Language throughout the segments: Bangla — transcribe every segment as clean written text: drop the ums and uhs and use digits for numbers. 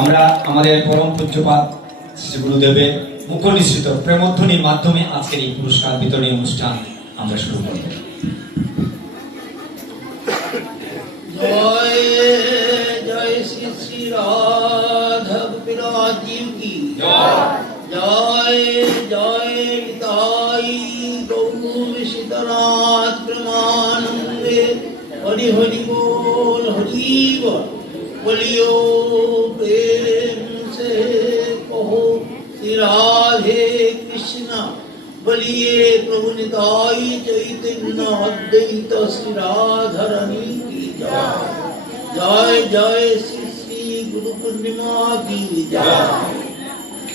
আমরা আমাদের পরম পূজ্যপাদ শ্রী গুরুদেবের মুখ্য নিঃসৃত প্রেমধ্বনির মাধ্যমে আজকের এই পুরস্কার বিতরণী অনুষ্ঠান আমরা শুরু করব। জয় জয় শ্রী শ্রী রাধা গোপীনাথ জীব কি জয় জয় নিতাই গৌর সীতানাথ প্রেমানন্দে হরি হরি बोल हरि बोल बोलियो प्रेम से कहो श्री राधे कृष्णा बोलिए प्रभु निताई चैतन्य अद्वैत श्री राधा रानी की जय जय जय श्री श्री गुरु पूर्णिमा की जय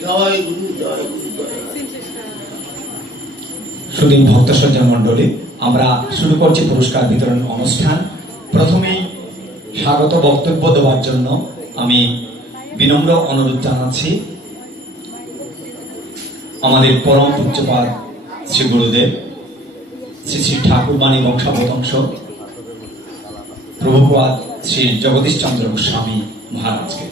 जय गुरु जय गुरु जय। সুধী ভক্ত সজ্জন মণ্ডলী, আমরা শুরু করছি পুরস্কার বিতরণ অনুষ্ঠান। প্রথমেই স্বাগত বক্তব্য দেওয়ার জন্য আমি বিনম্র অনুরোধ জানাচ্ছি আমাদের পরম পূজ্যপাদ শ্রী গুরুদেব শ্রী শ্রী ঠাকুরবাণী বংশাবতংশ প্রভুপাদ শ্রী জগদীশ চন্দ্র গোস্বামী মহারাজকে।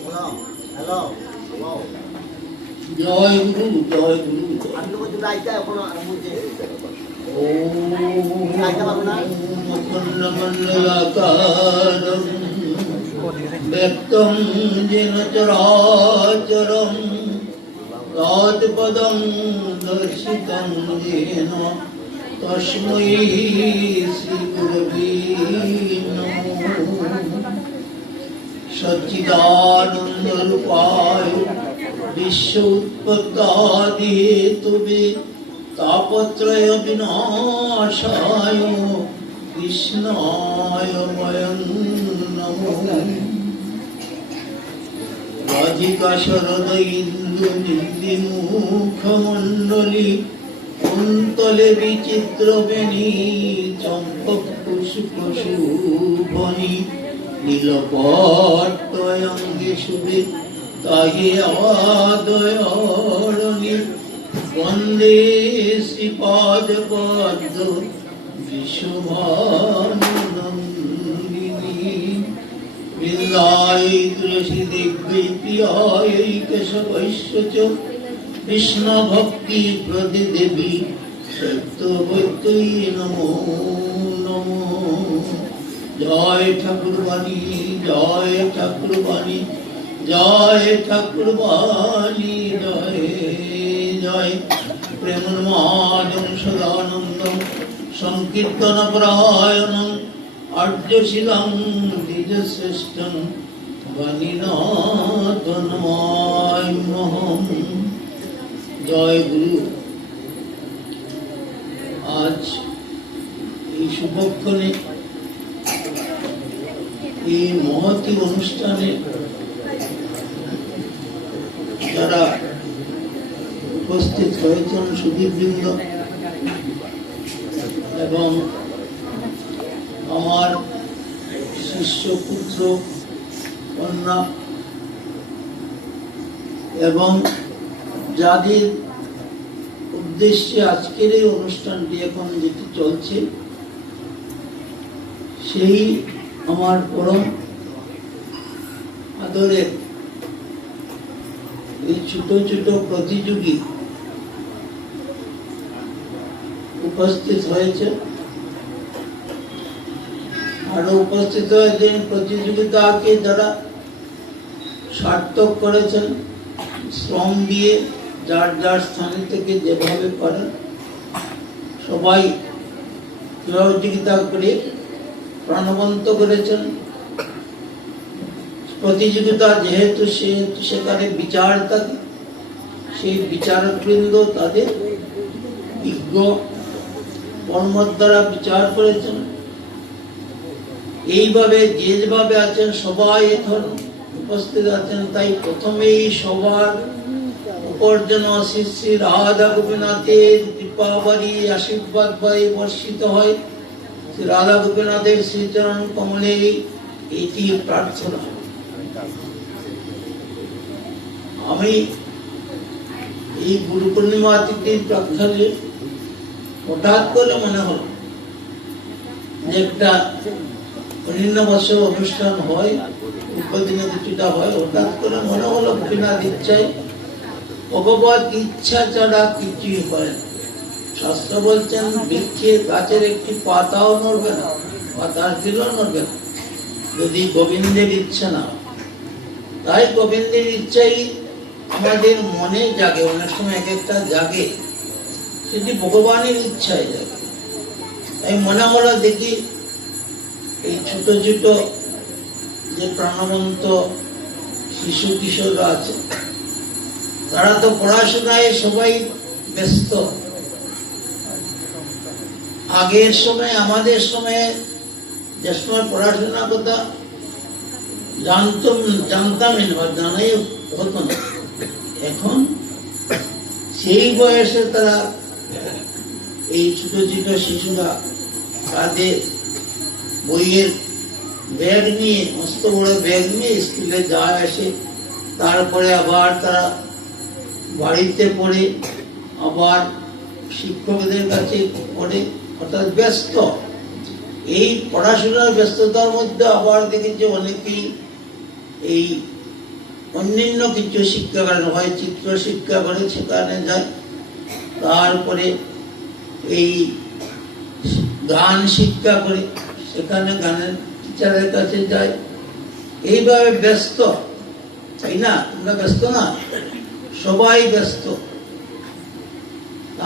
জয় গুরু জয় গুরু। মুকুন্দমণ্ডলাকারং ব্যক্তং যেন চরাচরং তৎপদং দর্শিতং যেন তস্मै শ্রী গুরবে নমঃ। সচ্চিদানন্দ রূপায় বিশ্ব উৎপত্তি হেতুবে তাপত্রয় বিনাশায় কৃষ্ণায় বয়ং নমঃ। রাধিকা শরদ ইন্দু নির্বিমুখমণ্ডলী কুন্তলে বিচিত্র বেণী চম্পক পুষ্প শুভনী নীলপট্টয়ঙ্গে শুভে তাহে আদয়রণী বন্দে শ্রীপাদ পদ্ম বিশ্বভানুনন্দিনী বৃন্দায় তুলসী দেব্যৈ প্রিয়ায় কেশবৈশ্য চ কৃষ্ণ ভক্তি প্রদে দেবী সত্যবত্যৈ নমো নমো। জয় ঠাকুরবাণী জয় ঠাকুরবাণী জয় ঠাকুরবাণী জয় জয়। প্রেমোন্মাদং সদানন্দং সংকীর্তন পরায়ণং আর্যশীলং দ্বিজশ্রেষ্ঠং বাণীনাথ নমাম্যহম। জয় গুরু। আজ এই শুভক্ষণে এই মহতী অনুষ্ঠানে যারা উপস্থিত হয়েছেন সুধীবৃন্দ এবং আমার শিষ্য পুত্র কন্যা এবং যাদের উদ্দেশ্যে আজকের এই অনুষ্ঠানটি এখন যেটি চলছে সেই আমার পরম আদরের এই ছোট ছোট প্রতিযোগী উপস্থিত হয়েছে। আরো উপস্থিত হয়েছেন প্রতিযোগিতাকে যারা সার্থক করেছেন শ্রম দিয়ে যার যার স্থানে থেকে যেভাবে পারেন সবাই সহযোগিতা করে প্রাণবন্ত করেছেন। প্রতিযোগিতা যেহেতু সেখানে বিচার থাকে, সেই বিচারকবৃন্দ তাদের বিজ্ঞ কর্মর দ্বারা বিচার করেছেন। এইভাবে যেভাবে আছেন সবাই এখন উপস্থিত আছেন, তাই প্রথমেই সবার উপর যেন শ্রী শ্রী রাধা গোপীনাথের কৃপাবাড়ি আশীর্বাদ বাড়ি বর্ষিত হয়। শ্রী রাধা গোপীনাথের শ্রীচরণ কমলে এটি প্রার্থনা। আমি এই গুরু পূর্ণিমা তিথির প্রাক্ষালে হঠাৎ করে মনে হলো যে একটা অন্যান্য বছর অনুষ্ঠান হয় পূর্ব দিনে কিছুটা হয়, হঠাৎ করে মনে হলো গোপীনাথ ইচ্ছায়, ভগবত ইচ্ছা ছাড়া কিছুই হয় না। শাস্ত্র বলছেন বৃক্ষের গাছের একটি পাতাও নড়বে না, পাতার দিলেও নড়বে না যদি গোবিন্দের ইচ্ছা না হয়। তাই গোবিন্দের ইচ্ছাই আমাদের মনে জাগে, অনেক সময় এক একটা জাগে, সেটি ভগবানের ইচ্ছায় জাগে। তাই মনে হলো দেখি এই ছোট ছোট যে প্রাণবন্ত শিশু কিশোররা আছে, তারা তো পড়াশোনায় সবাই ব্যস্ত। আগের সময়, আমাদের সময়ে যে সময় পড়াশোনার কথা জানতামই না, জানাই হতো না। এখন সেই বয়সে তারা, এই ছোট ছোট শিশুরা তাদের বইয়ের ব্যাগ নিয়ে, মস্ত বড় ব্যাগ নিয়ে স্কুলে যায় আসে, তারপরে আবার তারা বাড়িতে পড়ে, আবার শিক্ষকদের কাছে পড়ে, অর্থাৎ ব্যস্ত। এই পড়াশোনার ব্যস্ততার মধ্যে আবার দেখেছি অনেকেই এই অন্যান্য কিছু শিক্ষা করে, হয় চিত্র শিক্ষা করে সেখানে যায়, তারপরে এই গান শিক্ষা করে সেখানে গানের টিচারের কাছে যায়। এইভাবে ব্যস্ত, তাই না? তোমরা ব্যস্ত না? সবাই ব্যস্ত।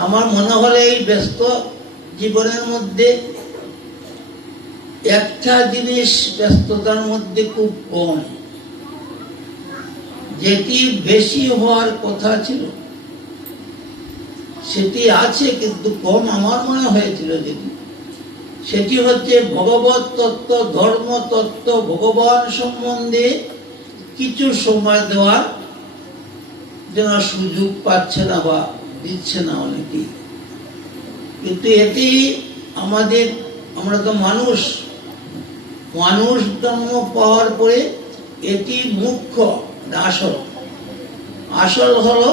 আমার মনে হলে এই ব্যস্ত জীবনের মধ্যে একটা জিনিস ব্যস্ততার মধ্যে খুব কম, যেটি বেশি হওয়ার কথা ছিল সেটি আছে, কিন্তু কম আমার মনে হয়েছিল যেটি, সেটি হচ্ছে ভগবত তত্ত্ব, ধর্ম তত্ত্ব, ভগবান সম্বন্ধে কিছু সময় দেওয়ার যেন সুযোগ পাচ্ছে না বা দিচ্ছে না অনেকেই। কিন্তু এটি আমাদের, আমরা তো মানুষ জন্ম পাওয়ার পরে এটি মুখ্য, আসল হলো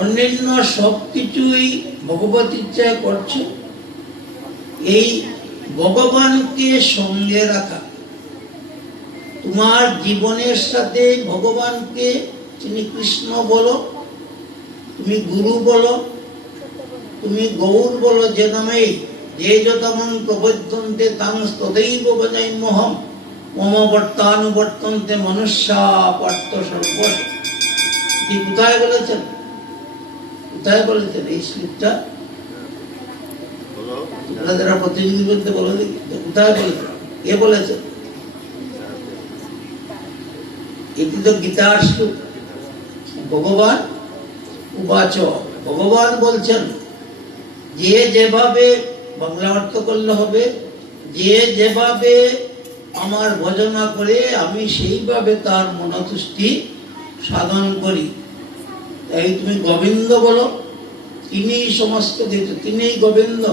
অন্যান্য সবকিছুই ভগবত ইচ্ছায় করছে, এই ভগবানকে সঙ্গে রাখা। তোমার জীবনের সাথে ভগবানকে, তুমি কৃষ্ণ বলো, তুমি গুরু বলো, তুমি গৌর বলো, যে নামেই যে যতমং প্রবদ্ধন্তে তাং তदैव ভজাম্যহম মম বর্তানুবর্তন্তে মনুষ্যা পার্থ সর্বশ। কি কোথায় বলেছেন? কোথায় বলেছেন এই শ্লোকটা? তোমরা যারা প্রতিযোগী বলতে বলো দেখি, কোথায় বলেছেন? কে বলেছেন? এটি তো গীতার শ্লোক। ভগবান উবাচ, ভগবান বলছেন, যে যেভাবে, বাংলা অর্থ করলে হবে, যে যেভাবে আমার ভজনা করে আমি সেইভাবে তার মনতুষ্টি সাধন করি। তাই তুমি গোবিন্দ বলো, তিনি সমস্ত কিছু, তিনি গোবিন্দ,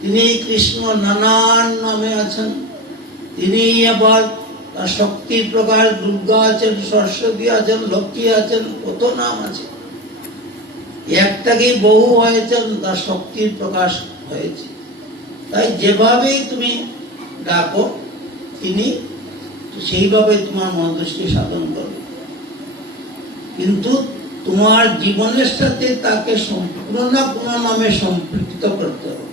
তিনি কৃষ্ণ, নানান নামে আছেন। তিনি আবার তার শক্তি প্রকাশ, দুর্গা আছেন, সরস্বতী আছেন, লক্ষ্মী আছেন, কত নাম আছে। একটাকেই বহু হয়েছেন, তার শক্তির প্রকাশ হয়েছে। তাই যেভাবেই তুমি ডাকো তিনি সেইভাবে তোমার মনদৃষ্টি সাধন করবে। কিন্তু তোমার জীবনের সাথে তাকে কোনো না কোনো নামে সম্পৃক্ত করতে হবে।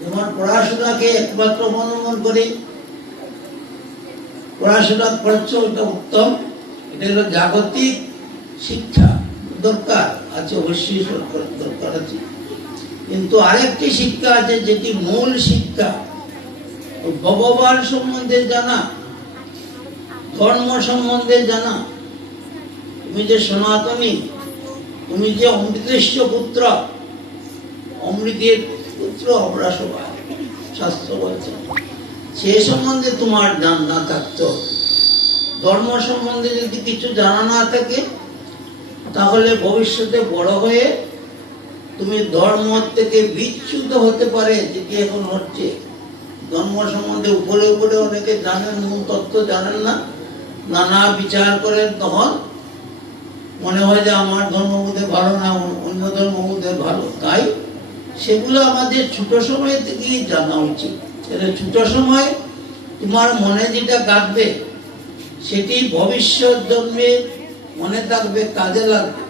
তোমার পড়াশোনাকে একমাত্র অবলম্বন করে পড়াশোনা করছো, এটা উত্তম, এটা হলো জাগতিক শিক্ষা, দরকার আছে, অবশ্যই দরকার আছে। কিন্তু আরেকটি শিক্ষা আছে যেটি মূল শিক্ষা, ভগবান সম্বন্ধে জানা, ধর্ম সম্বন্ধে জানা। তুমি যে সনাতনী, তুমি যে অমৃতেশ্ব পুত্র, অমৃতের পুত্র আমরা সবাই, শাস্ত্র বলছে, সে সম্বন্ধে তোমার জান না থাকতো, ধর্ম সম্বন্ধে যদি কিছু জানা না থাকে, তাহলে ভবিষ্যতে বড় হয়ে তুমি ধর্ম থেকে বিচ্যুত হতে পারে, যেটি এখন হচ্ছে। ধর্ম সম্বন্ধে উপরে উপরে অনেকে জানেন, মূল তত্ত্ব জানেন না, নানা বিচার করেন, তখন মনে হয় যে আমার ধর্ম বোধহয় ভালো না, অন্য ধর্ম বোধহয় ভালো। তাই সেগুলো আমাদের ছোট সময় থেকেই জানা উচিত। ছোট সময় তোমার মনে যেটা কাটবে সেটি ভবিষ্যৎ জন্মে মনে থাকবে, কাজে লাগবে।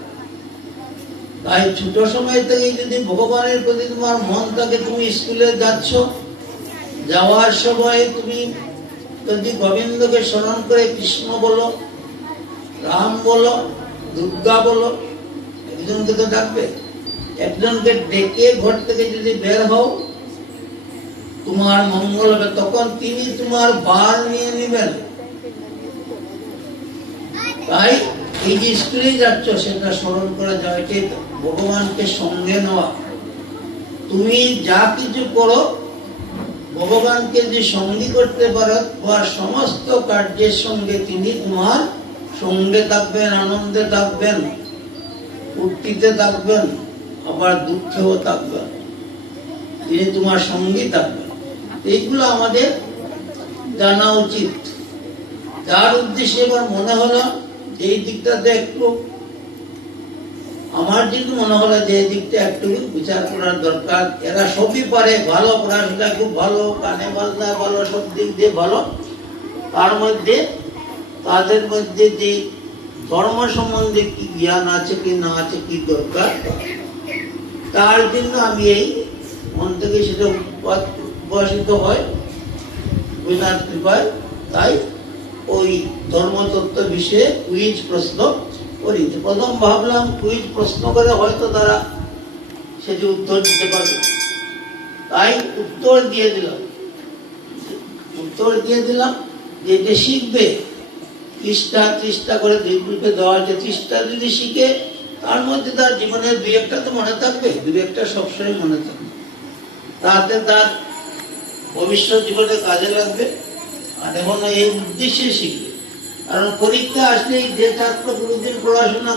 তাই ছোট সময় থেকে যদি ভগবানের প্রতি তোমার মন থাকে, তুমি স্কুলে যাচ্ছ, যাওয়ার সময় তুমি যদি গোবিন্দকে স্মরণ করে কৃষ্ণ বলো, রাম বলো, দুর্গা বলো, একজনকে তো ডাকবে। একজনকে ডেকে ঘর থেকে যদি বের হও, তোমার মঙ্গল হবে। তখন তিনি তোমার ভার নিয়ে নেবেন। তাই এই যে স্কুলে যাচ্ছ, সেটা স্মরণ করে যাও, এটি ভগবানকে সঙ্গে নেওয়া। তুমি যা কিছু করো, ভগবানকে যে সঙ্গী করতে পারো, তোমার সমস্ত কার্যের সঙ্গে তিনি তোমার সঙ্গে থাকবেন, আনন্দে থাকবেন, ফুর্তিতে থাকবেন, আবার দুঃখেও থাকবেন। তিনি তোমার সঙ্গী থাকবেন। এইগুলো আমাদের জানা উচিত। যার উদ্দেশ্যে এবার মনে হলো এই দিকটাতে একটু, আমার যেহেতু মনে হলো যে এই দিকটা একটু বিচার করার দরকার। এরা সবই পারে, ভালো, পড়াশোনা খুব ভালো, গানে বাজনা ভালো, সব দিক দিয়ে ভালো। তার মধ্যে তাদের মধ্যে যে ধর্ম সম্বন্ধে কি জ্ঞান আছে কি না আছে, কি দরকার, তার জন্য আমি এই মন থেকে সেটা উদ্ভাসিত হয় বিনার কৃপায়। তাই ওই ধর্মতত্ত্ব বিষয়ে কুইজ প্রশ্ন করি। প্রথম ভাবলাম কুইজ প্রশ্ন করে হয়তো তারা সেটি উত্তর দিতে পারবে, তাই উত্তর দিয়ে দিলাম যেটা শিখবে 30টা করে 2 গ্রুপে দেওয়া হয়েছে। 30টা যদি শিখে, তার মধ্যে তার জীবনের 2-1টা তো মনে থাকবে, 2-1টা সবসময় মনে থাকবে, তাতে তার ভবিষ্যৎ জীবনে কাজে লাগবে। আর এখন এই উদ্দেশ্যে শিখবে। কারণ পরীক্ষা আসলেই যে ছাত্র কোনোদিন পড়াশোনা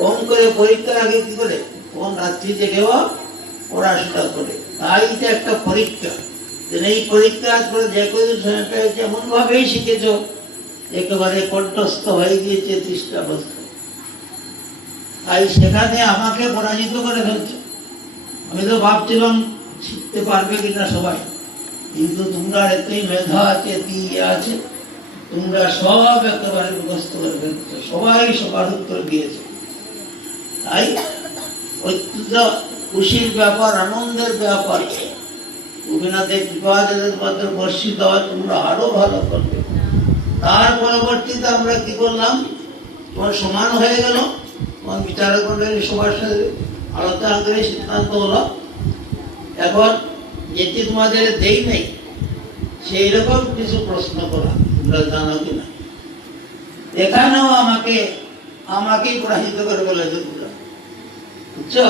কম করে, পরীক্ষার আগে কি করে, কোন রাত্রি জেগেও পড়াশোনা করে। তাই এটা একটা পরীক্ষা। এই পরীক্ষা করে যে কদিন সময় পেয়েছে, এমন ভাবেই শিখেছ একেবারে কণ্ঠস্থ হয়ে গিয়েছে 30টা বছর। তাই সেখানে আমাকে পরাজিত করে ফেলছে। আমি তো ভাবছিলাম শিখতে পারবে কিনা সবাই, কিন্তু তোমরা এতই মেধা আছে, এতই আছে, তোমরা সব একেবারে মুখস্থ করে ফেলছো, সবাই সবার উত্তর দিয়েছে। তাই অত্যন্ত খুশির ব্যাপার, আনন্দের ব্যাপার। গোপীনাথের কৃপা যাদের মাত্র বর্ষিত হয়, তোমরা আরো ভালো করবে। তার পরবর্তীতে আমরা কি করলাম, তোমার সমান হয়ে গেল, তোমার বিচারক মন্ডলী সবার সাথে আলোচনা করে সিদ্ধান্ত হলো, এখন যেটি তোমাদের দেই নেই সেই রকম কিছু প্রশ্ন করা, তোমরা জানো কিনা। এখানেও আমাকেই পরাজিত করে বলেছে তোমরা, বুঝছো?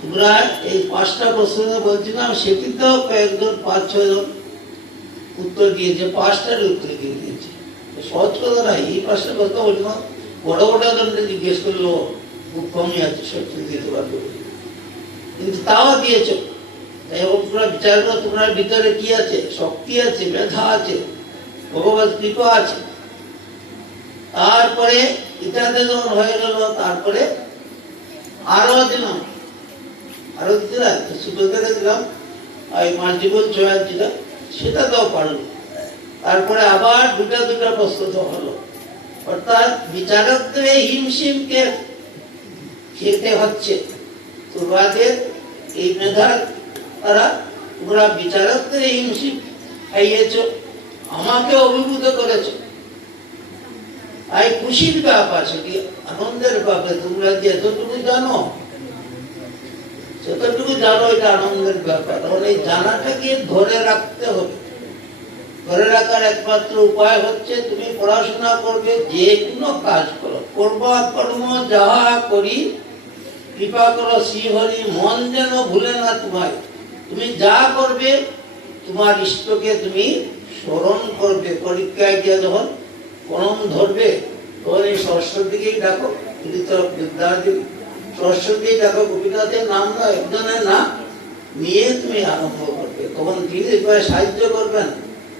তোমরা এই 5টা প্রশ্ন বলছিলাম, সেটি তো কয়েকজন 5-6 জন উত্তর দিয়েছে, 5টার উত্তর দিয়ে দিয়েছে। সহজ কথা না, এই 5টা কথা বললাম, বড় বড় জনকে জিজ্ঞেস করলো খুব কমই আছে, সত্যি দিতে পারবে, কিন্তু তাও দিয়েছ। এবং তোমরা বিচার করো, তোমার ভিতরে কি আছে, শক্তি আছে, মেধা আছে, ভগবত কৃপা আছে। তারপরে এটাতে যখন হয়ে গেল, তারপরে আরো দিলাম, শুধু করে দিলাম, মাল্টিপল চয়েস দিলাম, সেটা তো পারল। তারপরে আবার দুটা প্রশ্ন তো হলো, অর্থাৎ বিচারকদের এই হিমশিমকে খেতে হচ্ছে। তোমাদের এই মেধার তারা, তোমরা বিচারকদের এই হিমশিম খাইয়েছ, আমাকে অভিভূত করেছ। তাই খুশির ব্যাপার, সেটি আনন্দের ব্যাপার। তোমরা যে এতটুকু জানো, সেতটুকু জানো, এটা আনন্দের ব্যাপার। কারণ এই জানাটাকে ধরে রাখতে হবে। ধরে রাখার একমাত্র উপায় হচ্ছে তুমি পড়াশোনা করবে, যে কোনো কাজ করো, কর্ম যাহা করি কৃপা করো শ্রীহরি, মন যেন ভুলে না তোমায়। তুমি যা করবে, তোমার ইষ্টকে তুমি স্মরণ করবে। পরীক্ষায় গিয়ে যখন কলম ধরবে, তখন এই সরস্বতীকেই ডাকো, বিদ্যাদেবী সরস্বতী ডাকো, গোপীনাথের নাম না, একজনের নাম নিয়ে তুমি আরম্ভ করবে। তখন তিনি সাহায্য করবেন।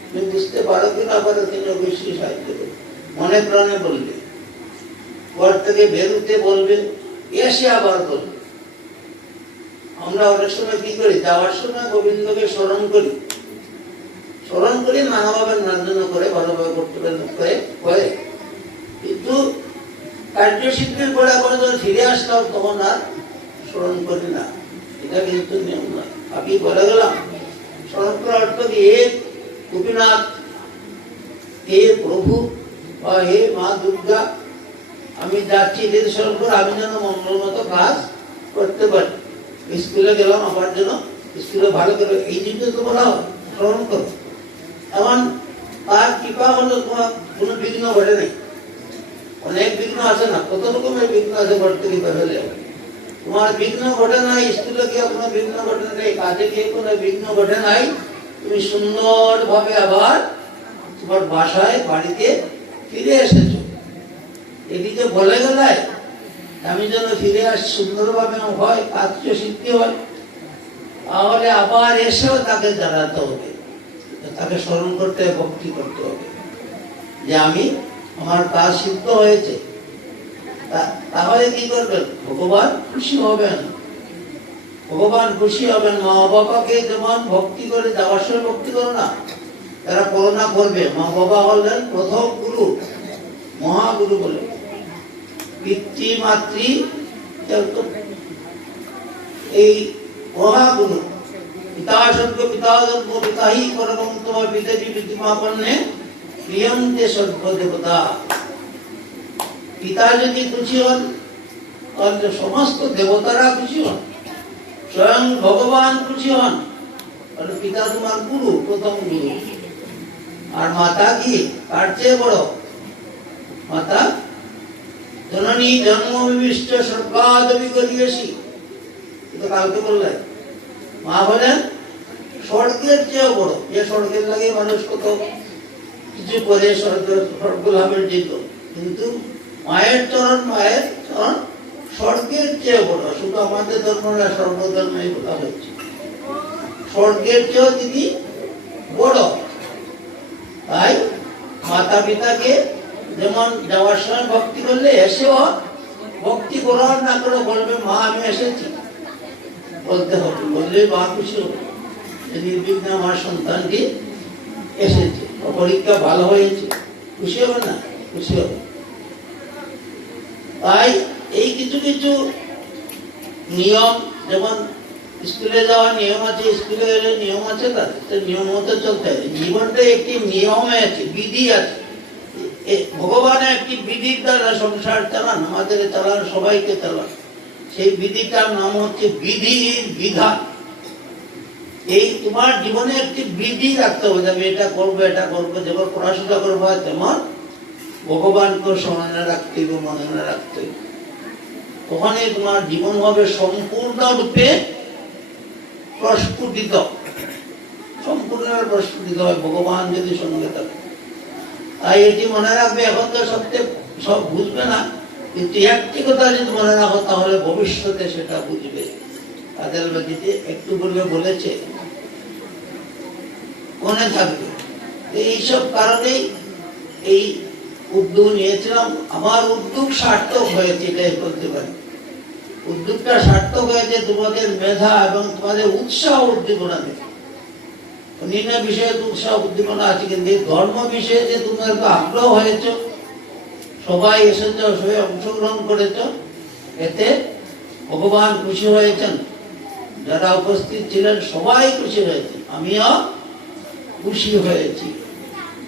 তুমি বুঝতে পারো কি না পারো, তিনি অবশ্যই সাহায্য করবে। মনে প্রাণে বলবে, ঘর থেকে বেরোতে বলবে, এসে আবার বলবে। আমরা অনেক সময় কি করি, যাওয়ার সময় গোবিন্দকে স্মরণ করি, নানাভাবে নার্জনা করে, ভালোভাবে করতে পারে কার্যসিদ্ধির পরে আবার যখন ফিরে আসলাম তখন আর স্মরণ করি না, এটা কিন্তু নিয়ম নয়। আমি বলে গেলাম স্মরণ করার অর্থ কি, হে গোপীনাথ, হে প্রভু বা হে মা দুর্গা, আমি যাচ্ছি এদের স্মরণ করে আমি যেন মঙ্গল মতো কাজ করতে পারি। স্কুলে গেলাম আমার জন্য স্কুলে ভালো করে, এই জিনিস তো বলা হয় স্মরণ করো। এমন তার কৃপা হলো তোমার কোনো বিঘ্ন ঘটে নেই। অনেক বিঘ্ন আছে না, কত রকমের বিঘ্ন আছে ঘটতে কৃপা হলে তোমার বিঘ্ন ঘটে নাই, স্কুলে গিয়ে কোনো বিঘ্ন ঘটে নাই, কাজে গিয়ে কোনো বিঘ্ন ঘটে নাই, তুমি সুন্দর ভাবে আবার তোমার বাসায় বাড়িতে ফিরে এসেছো। এদিকে বলে গেলায় আমি যেন ফিরে আসি সুন্দরভাবে হয়, কার্য সিদ্ধি হয়, তাহলে আবার এসেও তাকে জানাতে হবে, তাকে স্মরণ করতে হবে, ভক্তি করতে হবে যে আমি আমার কাজ সিদ্ধ হয়েছে। তাহলে কি করবেন, ভগবান খুশি হবেন, ভগবান খুশি হবেন। মা বাবাকে যেমন ভক্তি করে যাওয়ার সময় ভক্তি করো না, তারা করোনা করবে। মা বাবা হলেন প্রথম গুরু, মহাগুরু বলে। পিতৃ মাতৃ এই মহাগুরু, পিতা স্বর্গ পিতা জন্ম পিতাহি পরমং তোমার পিতাজি প্রতিমাপন্নে প্রিয়ন্তে স্বর্গ দেবতা। পিতা যদি খুশি হন তাহলে সমস্ত দেবতারা খুশি হন, স্বয়ং ভগবান খুশি হন। তাহলে পিতা তোমার গুরু, প্রথম গুরু। আর মাতা কি, তার চেয়ে বড়। মাতা জননী জন্ম বিবিষ্ট স্বর্গাদপি গরীয়সী, এটা কালকে বললেন। মা বলেন স্বর্গের চেয়েও বড়, যে স্বর্গের লাগে মানুষ কত কিছু করে স্বর্গ লাভের জন্য, কিন্তু মায়ের চরণ স্বর্গের চেয়ে বড়। শুধু আমাদের ধর্ম না, সর্বধর্মে বলা হচ্ছে স্বর্গের চেয়েও তিনি বড়। তাই মাতা পিতাকে যেমন যাওয়ার সময় ভক্তি করলে এসেও ভক্তি গ্রহণ না করে বলবে মা আমি এসেছি, বলতে হবে, বললে মা খুশি হবে যে নির্বিঘ্নে আমার সন্তানটি এসেছে, পরীক্ষা ভালো হয়েছে, খুশি হবে না, খুশি হবে। তাই এই কিছু কিছু নিয়ম, যেমন স্কুলে যাওয়ার নিয়ম আছে, স্কুলে গেলে নিয়ম আছে, তার নিয়ম মতো চলতে হবে। জীবনটা একটি নিয়মে আছে, বিধি আছে। ভগবানের একটি বিধির দ্বারা সংসার চালান, আমাদের চালান, সবাইকে চালান। সেই বিধিটার নাম হচ্ছে বিধির বিধান। এই তোমার জীবনে একটি বিধি রাখতে হবে, আমি এটা করবো, এটা করবো। যেমন পড়াশোনা করবো, তেমন ভগবানকে স্মরণে রাখতে হবে, মনে রাখতে হবে। ওখানে তোমার জীবন হবে সম্পূর্ণরূপে প্রস্ফুটিত, সম্পূর্ণ প্রস্ফুটিত হয় ভগবান যদি সঙ্গে থাকে। তাই এটি মনে রাখবে। এখন তো সব বুঝবে না, কিন্তু একটি কথা যদি মনে রাখো তাহলে ভবিষ্যতে সেটা বুঝবে। তাদের বাড়িতে একটু বলবে বলেছে, মনে থাকবে। এইসব কারণেই এই উদ্যোগ নিয়েছিলাম। আমার উদ্যোগ সার্থক হয়েছে, এটাই বলতে পারি। উদ্যোগটা সার্থক হয়েছে তোমাদের মেধা এবং তোমাদের উৎসাহ উদ্দীপনা দেখে। অন্যান্য বিষয়ে উৎসাহ উদ্দীপনা আছে, কিন্তু এই ধর্ম বিষয়ে যে তোমরা আগ্রহ হয়েছ, সবাই এসেছ, সবাই অংশগ্রহণ করেছ, এতে ভগবান খুশি হয়েছেন। যারা উপস্থিত ছিলেন সবাই খুশি হয়েছে, আমিও খুশি হয়েছি।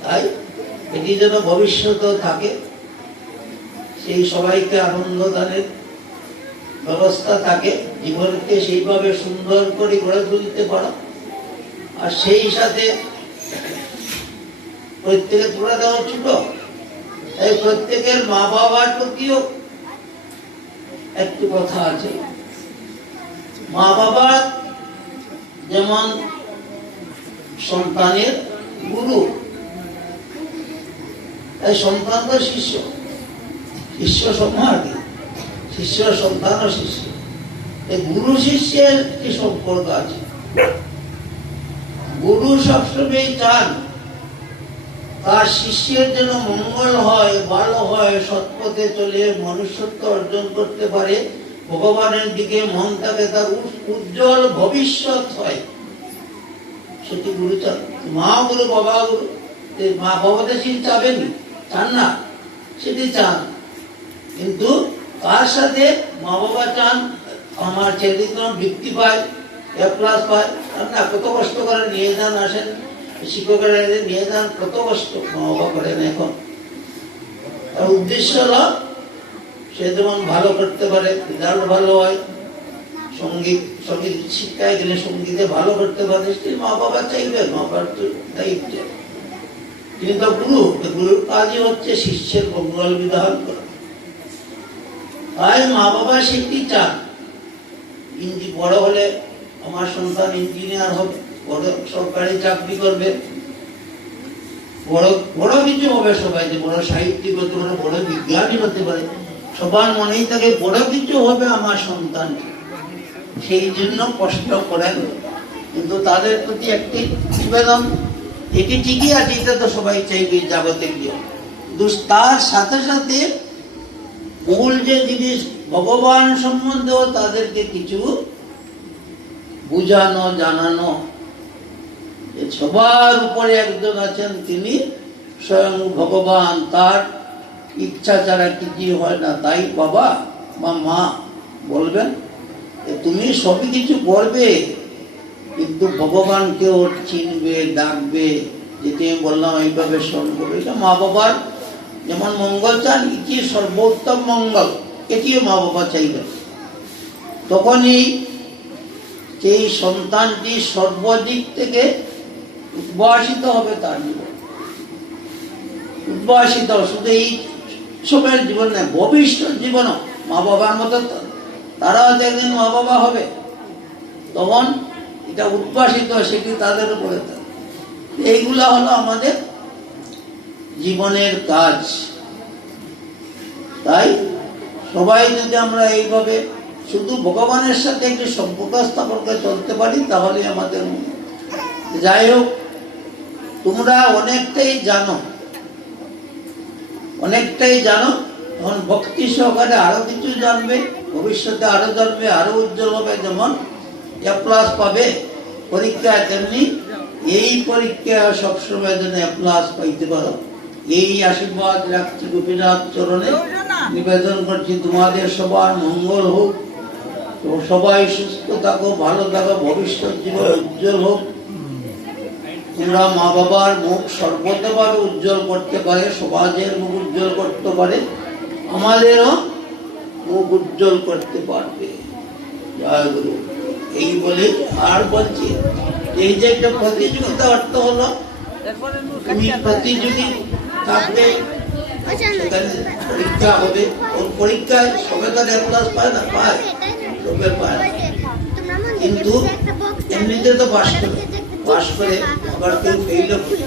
তাই এটি যেন ভবিষ্যতেও থাকে, সেই সবাইকে আনন্দ দানের ব্যবস্থা থাকে, জীবনকে সেইভাবে সুন্দর করে গড়ে তুলতে পারো। আর সেই সাথে প্রত্যেকের তোমরা দেওয়া ছোট, তাই প্রত্যেকের মা বাবার প্রতিও একটু কথা আছে। মা বাবা যেমন সন্তানের গুরু, তাই সন্তান তো শিষ্য, শিষ্য সম্মান, শিষ্য সন্তান ও শিষ্য। এই গুরু শিষ্যের কি সম্পর্ক আছে। গুরু সবসময় চান তার শিষ্যের যেন মঙ্গল হয়, ভালো হয়, সৎপথে চলে মনুষ্যত্ব অর্জন করতে পারে, ভগবানের দিকে মন থাকে, তার উজ্জ্বল ভবিষ্যৎ হয়। সেটি গুরু চান। মা গুরু, বাবা গুরু, মা বাবাদের সেটি চাবেনি, চান না, সেটি চান। কিন্তু তার সাথে মা বাবা চান আমার ছেলে যেন বৃত্তি পায়, A+ পায়। না, কত কষ্ট করে নিয়ে যান, আসেন শিক্ষকেরা নিয়ে যান, কত কষ্ট মা বাবা করেন এখন। আর উদ্দেশ্য হলো সে যেমন ভালো করতে পারে, রেজাল্ট ভালো হয়, সঙ্গীত শিক্ষায় গেলে সঙ্গীতে ভালো করতে পারে, সেই মা বাবা চাইবে, মা বাবার তো দায়িত্ব। তিনি তো গুরু, গুরুর কাজই হচ্ছে শিষ্যের মঙ্গল বিধান করা। তাই মা বাবা সেটি চান বড় হলে আমার সন্তান ইঞ্জিনিয়ার হবে, বড় সরকারি চাকরি করবে, বড় বড় কিছু হবে, সবাই যে বড় সাহিত্যিক হতে পারে, বড় বিজ্ঞানী হতে পারে, সবার মনেই থাকে বড় কিছু হবে আমার সন্তান, সেই জন্য কষ্ট করেন। কিন্তু তাদের প্রতি একটি নিবেদন, এটি ঠিকই আছে, এটা তো সবাই চাইবে জাগতিক জীবন, কিন্তু তার সাথে সাথে মূল যে জিনিস ভগবান সম্বন্ধেও তাদেরকে কিছু বুঝানো, জানানো। সবার উপরে একজন আছেন, তিনি স্বয়ং ভগবান, তার ইচ্ছা ছাড়া কিছু হয় না। তাই বাবা বা মা বলবেন তুমি সবই কিছু করবে, কিন্তু ভগবানকেও চিনবে, ডাকবে, যেটি আমি বললাম এইভাবে স্মরণ করবে। এটা মা বাবার যেমন মঙ্গল চান, এটি সর্বোত্তম মঙ্গল, এটিও মা বাবা চাইবেন। তখনই সেই সন্তানটি সর্বদিক থেকে উদ্ভাসিত হবে, তার জীবন উদ্ভাসিত, শুধু এই সময়ের জীবন নয়, ভবিষ্যৎ জীবনও মা বাবার মতো তারাও একদিন মা বাবা হবে, তখন এটা উদ্ভাসিত, সেটি তাদের উপরে। এইগুলা হলো আমাদের জীবনের কাজ। তাই সবাই যদি আমরা এইভাবে শুধু ভগবানের সাথে একটি সম্পর্ক স্থাপন করে চলতে পারি, তাহলে আমাদের। যাই হোক, তোমরা অনেকটাই জানো, তখন ভক্তি সহকারে আরো কিছু জানবে, ভবিষ্যতে আরো জানবে, আরো উজ্জ্বল হবে। যেমন A+ পাবে পরীক্ষায়, তেমনি এই পরীক্ষা সবসময় যেন A+ পাইতে পারো, এই আশীর্বাদ রাখছি গোপীনাথ চরণে নিবেদন করছি। তোমাদের সবার মঙ্গল হোক, সবাই সুস্থ থাকো, ভালো থাকো, ভবিষ্যৎ জীবন উজ্জ্বল হোক। তোমরা মা বাবার মুখ সর্বতভাবে উজ্জ্বল করতে পারে, সমাজের মুখ উজ্জ্বল করতে পারে, আমাদেরও মুখ উজ্জ্বল করতে পারবে। জয় গুরু। এই বলে আর বলছি, এই যে একটা প্রতিযোগিতা অর্থ হলো তুমি প্রতিযোগী থাকবে, সেখানে পরীক্ষা হবে, ওর পরীক্ষায় সবে তার A+ পায় না, পায়, সবে পায়, কিন্তু এমনিতে তো পাস করে আবার কেউ ফেইল করে।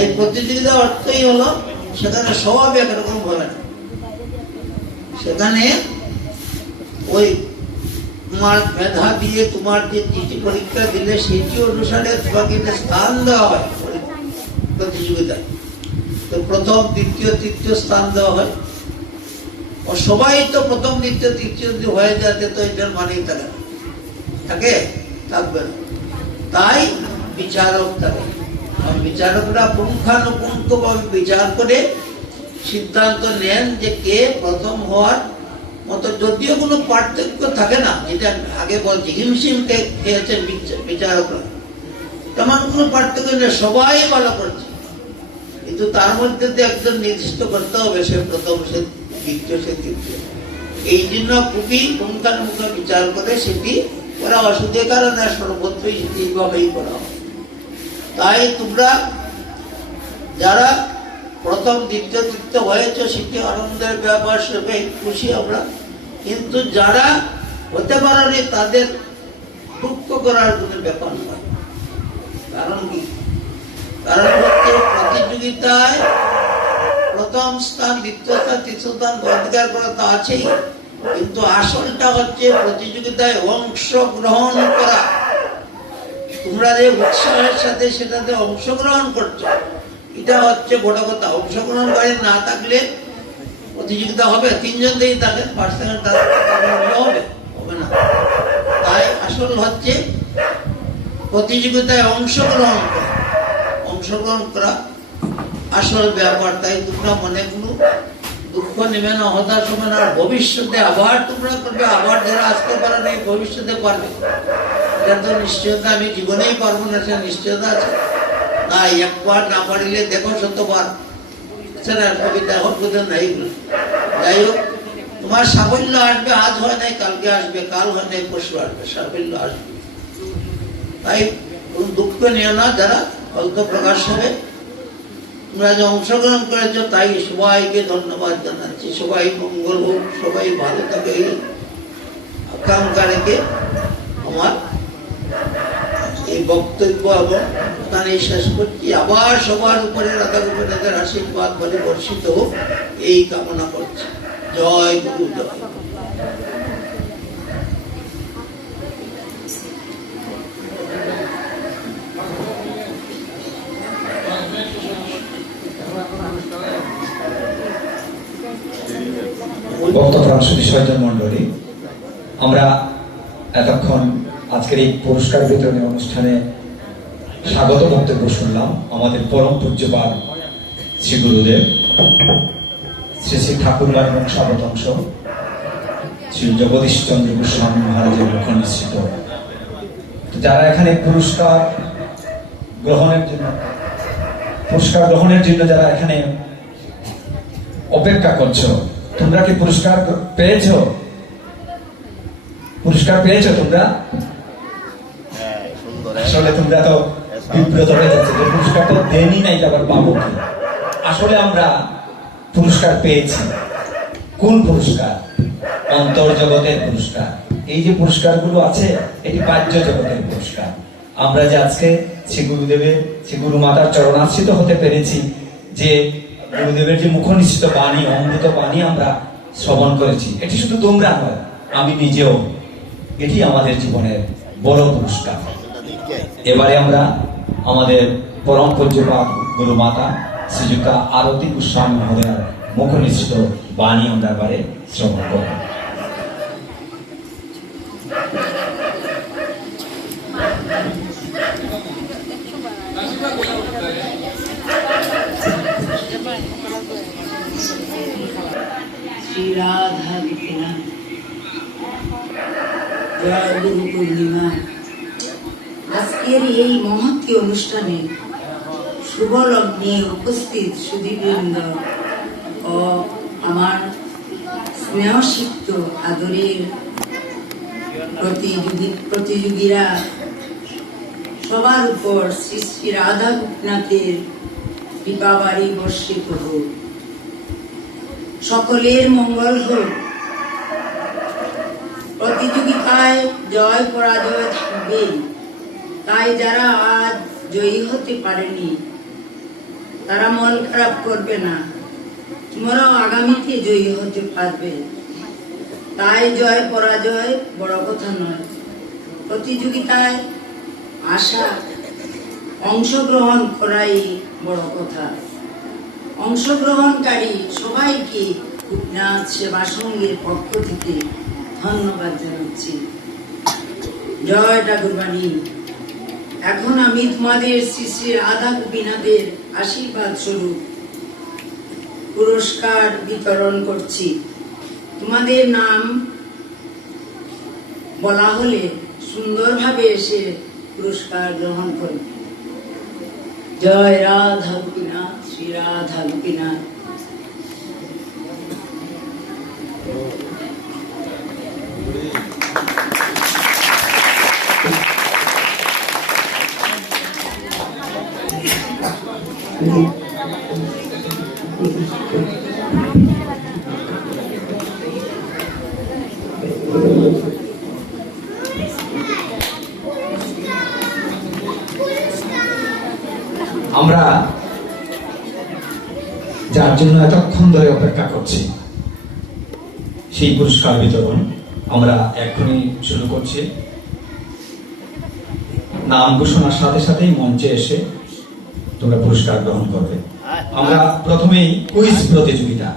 এই প্রতিযোগিতার অর্থই হলো সেখানে সব একরকম হবে না, সেখানে ওই তোমার মেধা দিয়ে তোমার যে চিঠি পরীক্ষা দিলে সেটি অনুসারে তোমাকে স্থান দেওয়া হয় প্রতিযোগিতায়। তো প্রথম, দ্বিতীয়, তৃতীয় স্থান দেওয়া হয়। ও সবাই তো প্রথম, দ্বিতীয়, তৃতীয় যদি হয়ে যাতে তো এটার মানেই থাকবে না। তাই বিচারক থাকে, বিচারকরা পুঙ্খানুপুঙ্খভাবে বিচার করে সিদ্ধান্ত নেন যে কে প্রথম হওয়ার মতো। যদিও কোনো পার্থক্য থাকে না, যেটা আগে বলছি হিমশিম খেয়েছেন বিচারকরা, তেমন কোনো পার্থক্য নেই, সবাই ভালো করছে, কিন্তু তার মধ্যে তো একজন নির্দিষ্ট করতে হবে, সে প্রথম, সে দ্বিতীয়, সে তৃতীয়। এই জন্য খুবই পুঙ্খানুপুঙ্খ বিচার করে সেটি করা অসুবিধার কারণে সর্বত্রই এইভাবেই করা হয়। তাই তোমরা যারা প্রথম, দ্বিতীয়, তৃতীয় হয়েছ সেটি আনন্দের ব্যাপার, সবাই খুশি আমরা। কিন্তু যারা হতে পারেনি তাদের দুঃখ করার কোনো ব্যাপার নয়। কারণ কি? কারণ হচ্ছে প্রতিযোগিতায় প্রথম স্থান, দ্বিতীয় স্থান, তৃতীয় স্থান অধিকার করা তো আছেই, কিন্তু আসলটা হচ্ছে প্রতিযোগিতায় অংশগ্রহণ করা। তোমরা যে উৎসাহের সাথে সেটাতে অংশগ্রহণ করছো, এটা হচ্ছে বড় কথা। অংশগ্রহণকারী না থাকলে প্রতিযোগিতা হবে, তিনজন দিয়ে থাকেন, ফার্স্ট সেকেন্ড হবে না। তাই আসল হচ্ছে প্রতিযোগিতায় অংশগ্রহণ করা আসল ব্যাপার। তাই তোমরা মনে কোনো দুঃখ নেবে না, হতাশ হবে না। আর ভবিষ্যতে আবার তোমরা করবে, আবার যারা আসতে পারে না ভবিষ্যতে পারবে, এটা তো নিশ্চয়তা আমি জীবনেই পারবো না, সে নিশ্চয়তা আছে না। একবার না পারিলে দেখো শতবার, সেটা কবিতা হোক বোধ নাই। যাই হোক, তোমার সাফল্য আসবে, আজ হয় নাই কালকে আসবে, কাল হয় নাই পরশু আসবে, সাফল্য আসবে। তাই দুঃখ নিও না, যারা অল্প প্রকাশ হবে। তোমরা যে অংশগ্রহণ করেছ তাই সবাইকে ধন্যবাদ জানাচ্ছি। সবাই মঙ্গল হোক, সবাই ভালো থাকে, এই আকাঙ্ক্ষা রেখে আমার এই বক্তব্য এবং এখানে শেষ করছি। আবার সবার উপরে রাধা গোবিন্দের আশীর্বাদ বলে বর্ষিত হোক এই কামনা করছি। জয় গুরু, জয়। বক্তব্য সৈজন মন্ডলী, আমরা এতক্ষণ আজকের এই পুরস্কার বিতরণী অনুষ্ঠানে স্বাগত বক্তব্য শুনলাম আমাদের পরম পূজ্যপাদ শ্রী গুরুদেব শ্রী শ্রী ঠাকুরগার বংশাবতংশ শ্রী জগদীশ চন্দ্র গোস্বামী মহারাজের মুখ নিঃসৃত। যারা এখানে পুরস্কার গ্রহণের জন্য যারা এখানে অপেক্ষা করছো, তোমরা কি পুরস্কার পেয়েছো? পুরস্কার পেয়েছো তোমরা? আসলে তোমরা তো বিব্রত হয়ে যাচ্ছে যে পুরস্কার তো দেনই নাই, আবার পাবো কি? আসলে আমরা পুরস্কার পেয়েছি। কোন পুরস্কার? অন্তর্জগতের পুরস্কার। এই যে পুরস্কারগুলো আছে, এটি বাহ্য জগতের পুরস্কার। আমরা যে আজকে শ্রী গুরুদেবের, শ্রী গুরু মাতার চরণাশ্রিত হতে পেরেছি, যে গুরুদেবের যে মুখ নিঃসৃত বাণী, অমৃত বাণী আমরা শ্রবণ করেছি, এটি শুধু তোমরা নয়, আমি নিজেও, এটি আমাদের জীবনের বড় পুরস্কার। এবারে আমরা আমাদের পরম পূজ্যপাদ গুরু মাতা শ্রীযুক্তা আরতি গোস্বামী মহোদয়ার মুখ নিঃসৃত বাণী আমরা এবারে শ্রবণ করব। শ্রী রাধা গোপীনাথ। জয় গুরু পূর্ণিমা। আজকের এই মহৎ অনুষ্ঠানে শুভ লগ্নে উপস্থিত সুধীবৃন্দ ও আমার স্নেহসিক্ত আদরের প্রতিযোগীরা, সবার উপর শ্রী শ্রী রাধা গোপীনাথের কৃপাবাড়ি বর্ষিত হোক। সকলের মঙ্গল হোক। প্রতিযোগিতায় জয় পরাজয় থাকবে, তাই যারা আজ জয়ী হতে পারেনি তারা মন খারাপ করবে না, তোমরাও আগামীতে জয়ী হতে পারবে। তাই জয় পরাজয় বড় কথা নয়, প্রতিযোগিতায় আসা, অংশগ্রহণ করাই বড় কথা। অংশগ্রহণকারী সবাইকে গোপীনাথ সেবা সংঘের পক্ষ থেকে ধন্যবাদ জানাচ্ছি। জয় ঠাকুরবাণী। এখন আমি তোমাদের শ্রী শ্রী রাধা গোপীনাথের আশীর্বাদ স্বরূপ পুরস্কার বিতরণ করছি। তোমাদের নাম বলা হলে সুন্দরভাবে এসে পুরস্কার গ্রহণ করবে। জয় রাধা গোপীনাথ, শ্রী রাধা গোপীনাথ। আমরা যার জন্য এতক্ষণ ধরে অপেক্ষা করছি, সেই পুরস্কার বিতরণ আমরা এখনই শুরু করছি। নাম ঘোষণার সাথে সাথেই মঞ্চে এসে তোমরা পুরস্কার গ্রহণ করবে। আমরা প্রথমেই কুইজ প্রতিযোগিতা,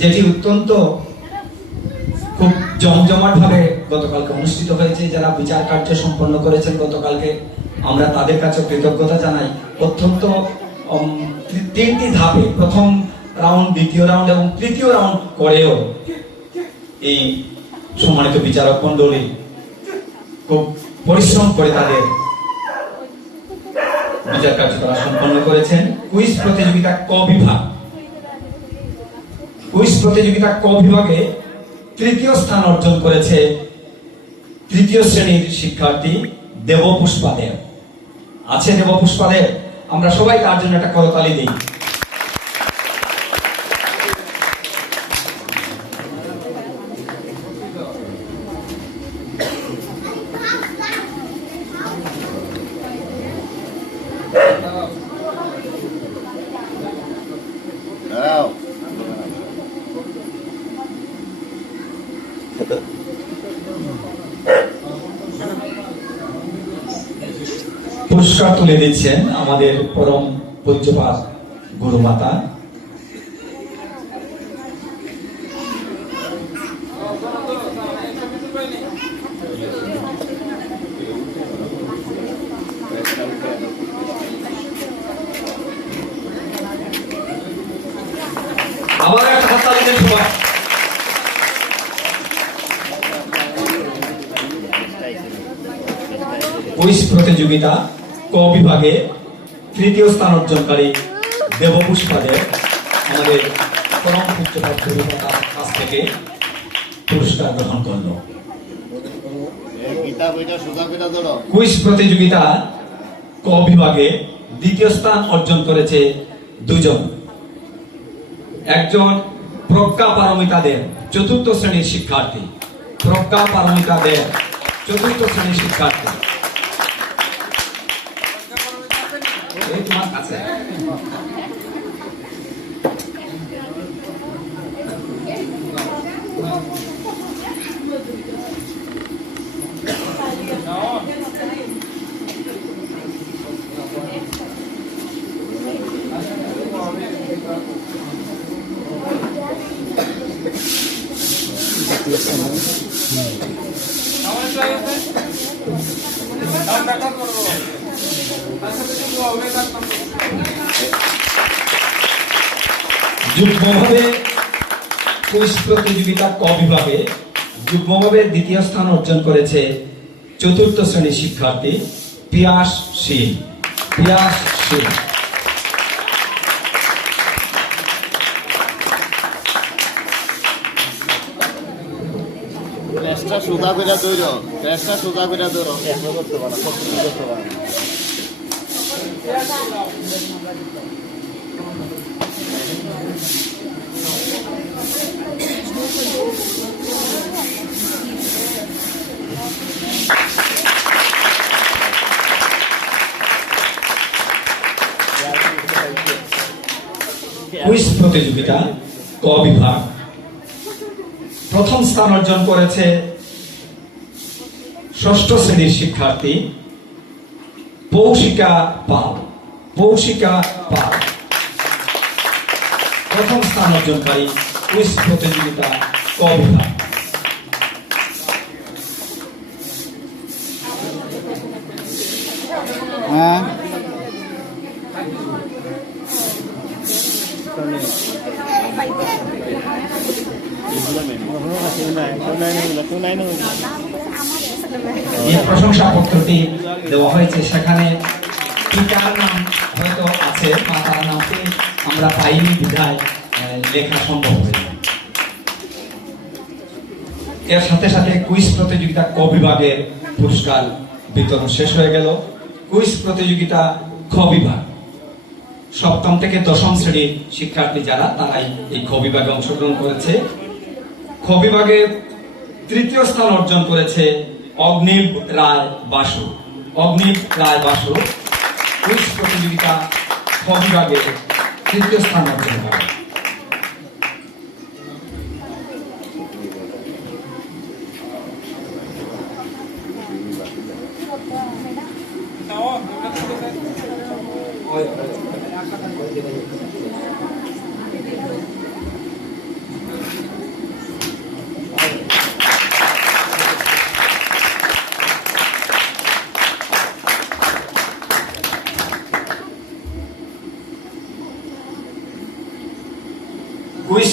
যেটি অত্যন্ত খুব জমজমাট ভাবে গতকালকে অনুষ্ঠিত হয়েছে। যারা বিচার কার্য সম্পন্ন করেছেন গতকালকে, আমরা তাদের কাছে কৃতজ্ঞতা জানাই। অত্যন্ত 3টি ধাপে, প্রথম রাউন্ড, দ্বিতীয় রাউন্ড এবং তৃতীয় রাউন্ড করেও এই সম্মানিত বিচারক মন্ডলী খুব পরিশ্রম করে তাদের বিচার কার্য তারা সম্পন্ন করেছেন। কুইজ প্রতিযোগিতা ক বিভাগ, কুইজ প্রতিযোগিতা ক বিভাগে তৃতীয় স্থান অর্জন করেছে তৃতীয় শ্রেণীর শিক্ষার্থী দেবপুষ্পা দেব। আছে দেবপুষ্পা দেব? আমরা সবাই তার জন্য একটা করতালি দিই। পুরস্কার তুলে দিচ্ছেন আমাদের পরম পূজ্যপাত গুরুমাতা। আবার একটা হাততালি দেন সবাই। কুইজ প্রতিযোগিতা ক বিভাগে তৃতীয় স্থান অর্জনকারী দেবপুষ্পা দেব আমাদের পরম পূজ্যপাত গুরুমাতার কাছ থেকে পুরস্কার গ্রহণ করল। কুইজ প্রতিযোগিতা ক বিভাগে দ্বিতীয় স্থান অর্জন করেছে দুজন। একজন প্রজ্ঞা পারমিতা দেব, চতুর্থ শ্রেণীর শিক্ষার্থী। প্রজ্ঞা পারমিতা দেব, চতুর্থ শ্রেণীর শিক্ষার্থী। এই তোমার কাছে। যুগ্মভাবে কুইজ প্রতিযোগিতা ক বিভাগে যুগ্মভাবে দ্বিতীয় স্থান অর্জন করেছে চতুর্থ শ্রেণীর শিক্ষার্থী পিয়াস শীল। পিয়াস শীল। সুদা করে দৌড়, প্রেসটা সুদা করে দৌড়, এখনো করতে পারো, সব কিছু করতে পারো। কুইজ প্রতিযোগিতা ক বিভাগ প্রথম স্থান অর্জন করেছে ষষ্ঠ শ্রেণীর শিক্ষার্থী পৌশিকা পাল। পৌশিকা পাল প্রথম স্থান অর্জনকারী কুইজ প্রতিযোগিতা ক বিভাগ। এই প্রশংসা পত্রটি দেওয়া হয়েছে, সেখানে পিতার নাম হয়তো আছে, মাতার নামটি আমরা পাইনি বিধায় লেখা সম্ভব হয়নি। এর সাথে সাথে কুইজ প্রতিযোগিতা ক বিভাগের পুরস্কার বিতরণ শেষ হয়ে গেল। কুইজ প্রতিযোগিতা খ বিভাগ সপ্তম থেকে দশম শ্রেণীর শিক্ষার্থী যারা, তারাই এই খ বিভাগে অংশগ্রহণ করেছে। খ বিভাগে তৃতীয় স্থান অর্জন করেছে অগ্নিব রায় বাসু। অগ্নিব রায় বাসু কুইজ প্রতিযোগিতা খ বিভাগে তৃতীয় স্থান অর্জন করে।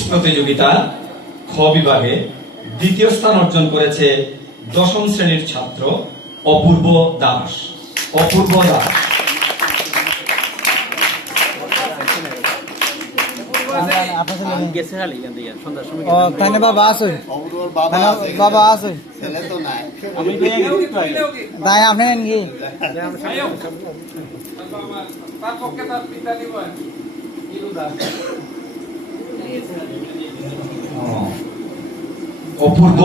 প্রতিযোগিতা খ বিভাগে দ্বিতীয় স্থান অর্জন করেছে 10ম শ্রেণীর ছাত্র অপূর্ব দাস। অপূর্ব দাস। ও তাই না বাবা আসুন, অবরোর বাবা তাই না আছে, বাবা আসুন, ছেলে তো নাই। তাই আপনি নেন কি? অপূর্ব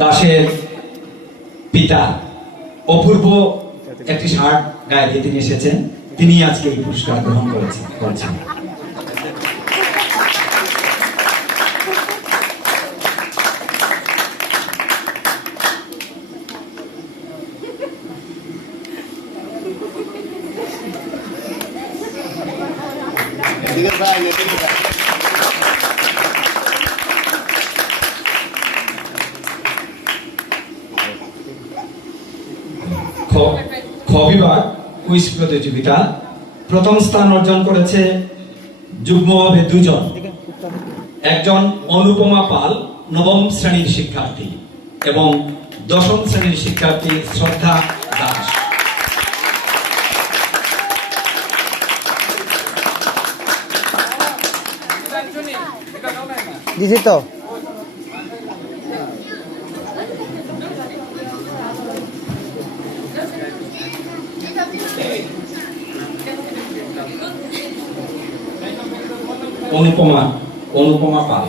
দাসের পিতা অপূর্ব একটি শার্ট গায়ে দিয়ে তিনি এসেছেন, তিনি আজকে এই পুরস্কার গ্রহণ করেছেন। এদিকে যাই, এদিকে যাই। খ বিভাগ কুইজ প্রতিযোগিতা প্রথম স্থান অর্জন করেছে যুগ্মভাবে 2 জন। একজন অনুপমা পাল 9ম শ্রেণীর শিক্ষার্থী এবং 10ম শ্রেণীর শিক্ষার্থী শ্রদ্ধা দাস। দিছি তো অনুপমা পাল।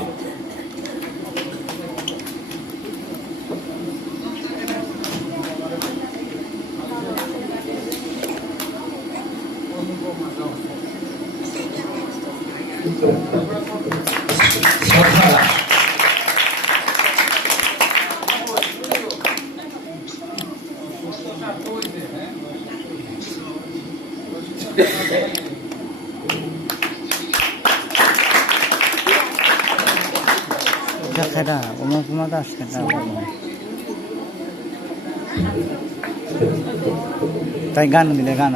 শ্রদ্ধা দাস। খেটা অনুপমা দাস খেটা তাই গান দিলে গান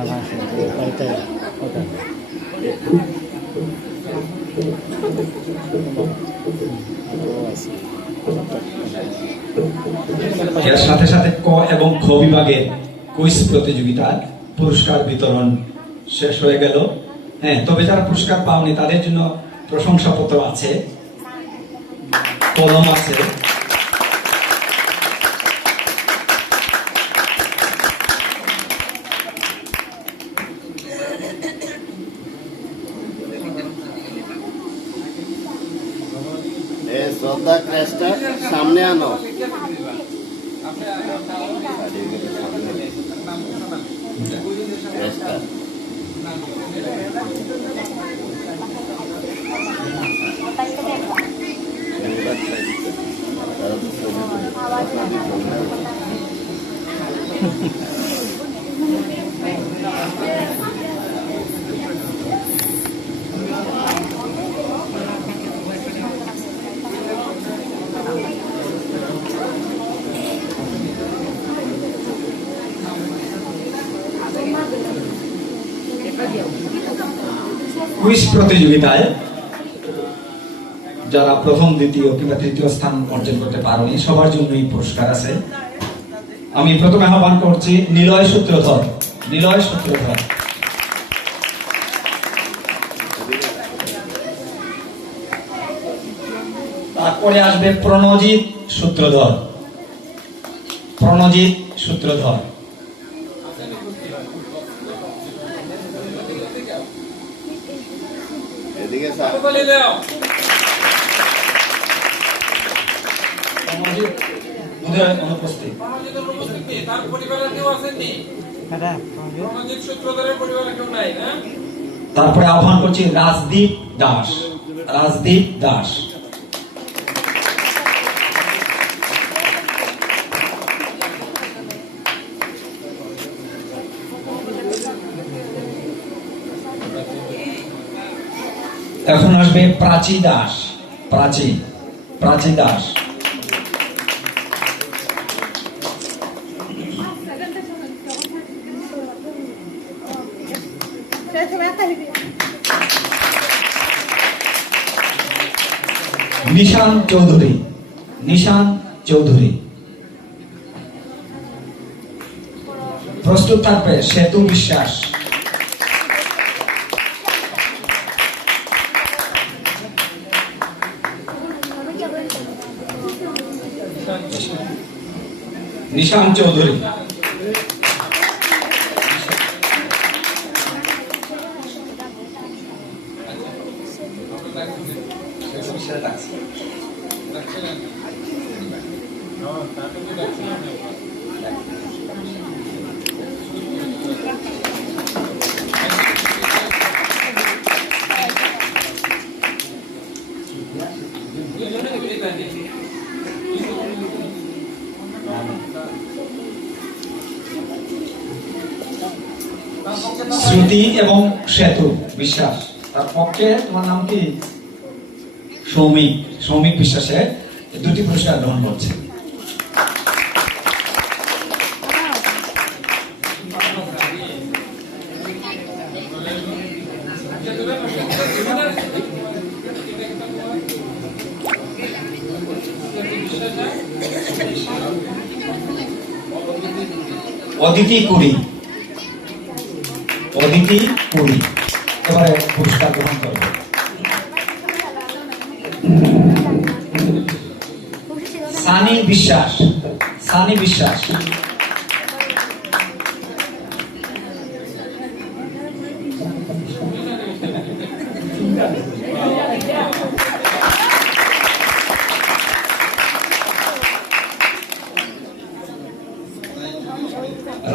এর সাথে সাথে ক এবং খ বিভাগের কুইজ প্রতিযোগিতার পুরস্কার বিতরণ শেষ হয়ে গেল। হ্যাঁ, তবে যারা পুরস্কার পাওনি তাদের জন্য প্রশংসাপত্র আছে, কলম আছে। শ্রদ্ধা ক্রেস্টটা সামনে আনো। ক্রেস্টটা কুইজ প্রতিযোগিতায় যারা প্রথম, দ্বিতীয় কিংবা তৃতীয় স্থান অর্জন করতে পারেনি সবার জন্যই পুরস্কার আছে। আমি প্রথমে আহ্বান করছি নিলয় সূত্রধর। নিলয় সূত্রধর। তারপরে আসবে প্রণজিৎ সূত্রধর। প্রণজিৎ সূত্রধর। এদিকে স্যার। অনুপস্থিত। তারপরে আহ্বান করছি রাজদীপ দাস। রাজদীপ দাস। এখন আসবে প্রাচী দাস। প্রাচী। প্রাচী দাস। নিশান চৌধুরী, নিশান চৌধুরী। প্রস্তুত থাকবে সেতু বিশ্বাস। নিশান চৌধুরী। শ্রুতি এবং সেতু বিশ্বাস। তার পক্ষে তোমার নাম কি? সৌমিক, সৌমিক বিশ্বাসে দুটি পুরস্কার গ্রহণ করছে। অদিতি কুড়ি, অদিতি কুড়ি এবারে পুরস্কার গ্রহণ করবে। সানি বিশ্বাস, সানি বিশ্বাস।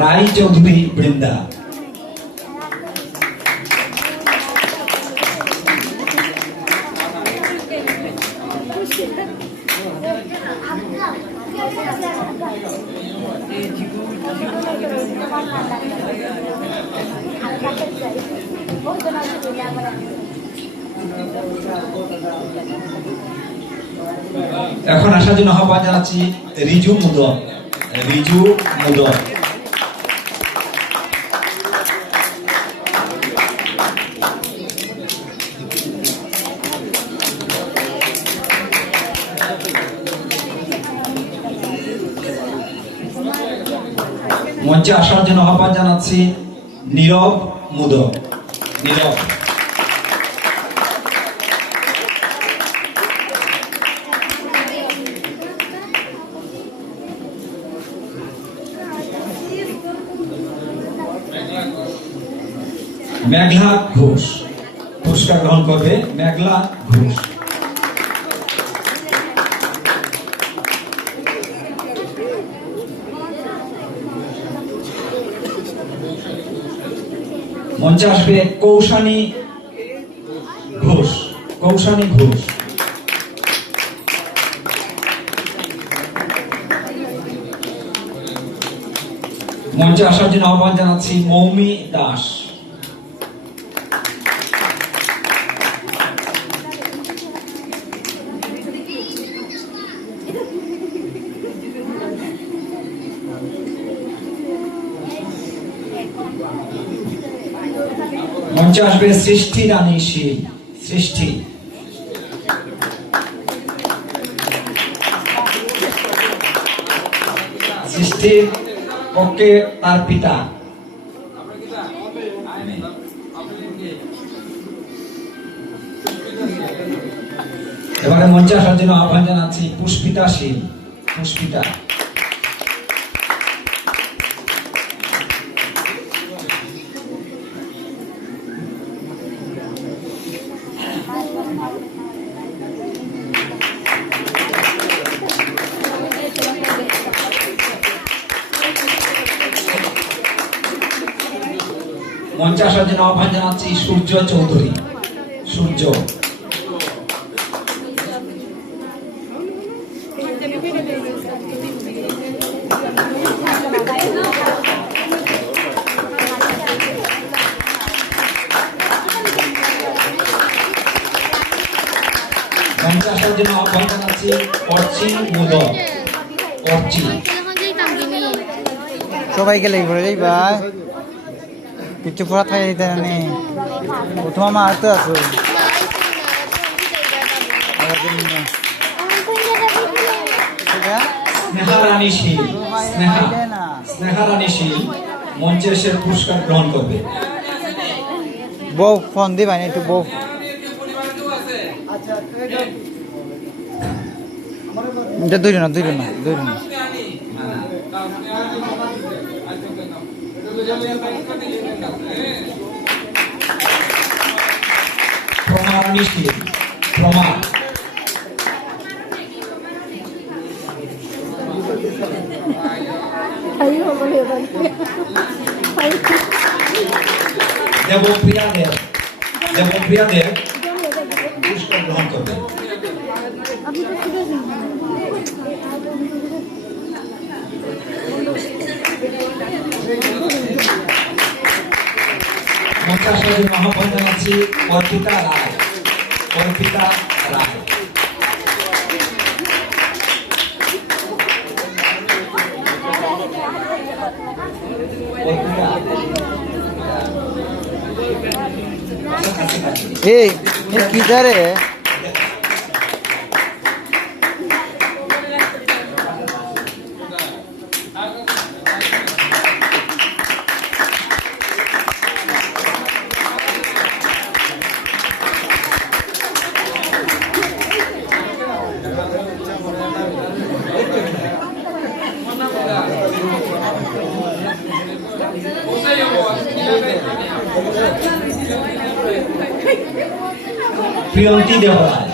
রাই চৌধুরী বৃন্দা। এখন আসার জন্য আহ্বান জানাচ্ছি রিজু মুদক, রিজু মুদক। মঞ্চে আসার জন্য আহ্বান জানাচ্ছি নীরব মুদক, নীরব। মেঘলা ঘোষ পুরস্কার গ্রহণ করবে, মেঘলা ঘোষ। মঞ্চে আসবে কৌশানী ঘোষ, কৌশানী ঘোষ। মঞ্চে আসার জন্য আহ্বান জানাচ্ছি মৌমি দাস। মঞ্চে আসবে সৃষ্টি রানী শীল, সৃষ্টি। সৃষ্টির পক্ষে তার পিতা। এবারে মঞ্চে আসার জন্য আহ্বান জানাচ্ছি পুষ্পিতা শীল, পুষ্পিতা। মঞ্চে আসার জন্য আহ্বান জানাচ্ছি সূর্য চৌধুরী, সূর্য। মঞ্চে আসার জন্য আহ্বান জানাচ্ছি অর্চি মুদক, অর্চি। সবাই গেলে ঘুরে যাই ভাই, কিছু পড়া থাকে দিতে নেই। তোমার মা আর তো আছো। রানী শীল স্নেহা রানী শীল মঞ্চে এসে পুরস্কার গ্রহণ করবে। বউ ফোন দিবা না একটু বউ। এটা দুইজন না দুইজন না দুইজন না। প্রমা রানী শীল প্রমা দেবপ্রিয়া দেব দেবপ্রিয়া দেব পুরস্কার গ্রহণ করবে। মঞ্চে আসার জন্য আহ্বান জানাচ্ছি অর্পিতা রায়। অর্পিতা রায় এই কি রে প্রিয়ন্তী দেওরায়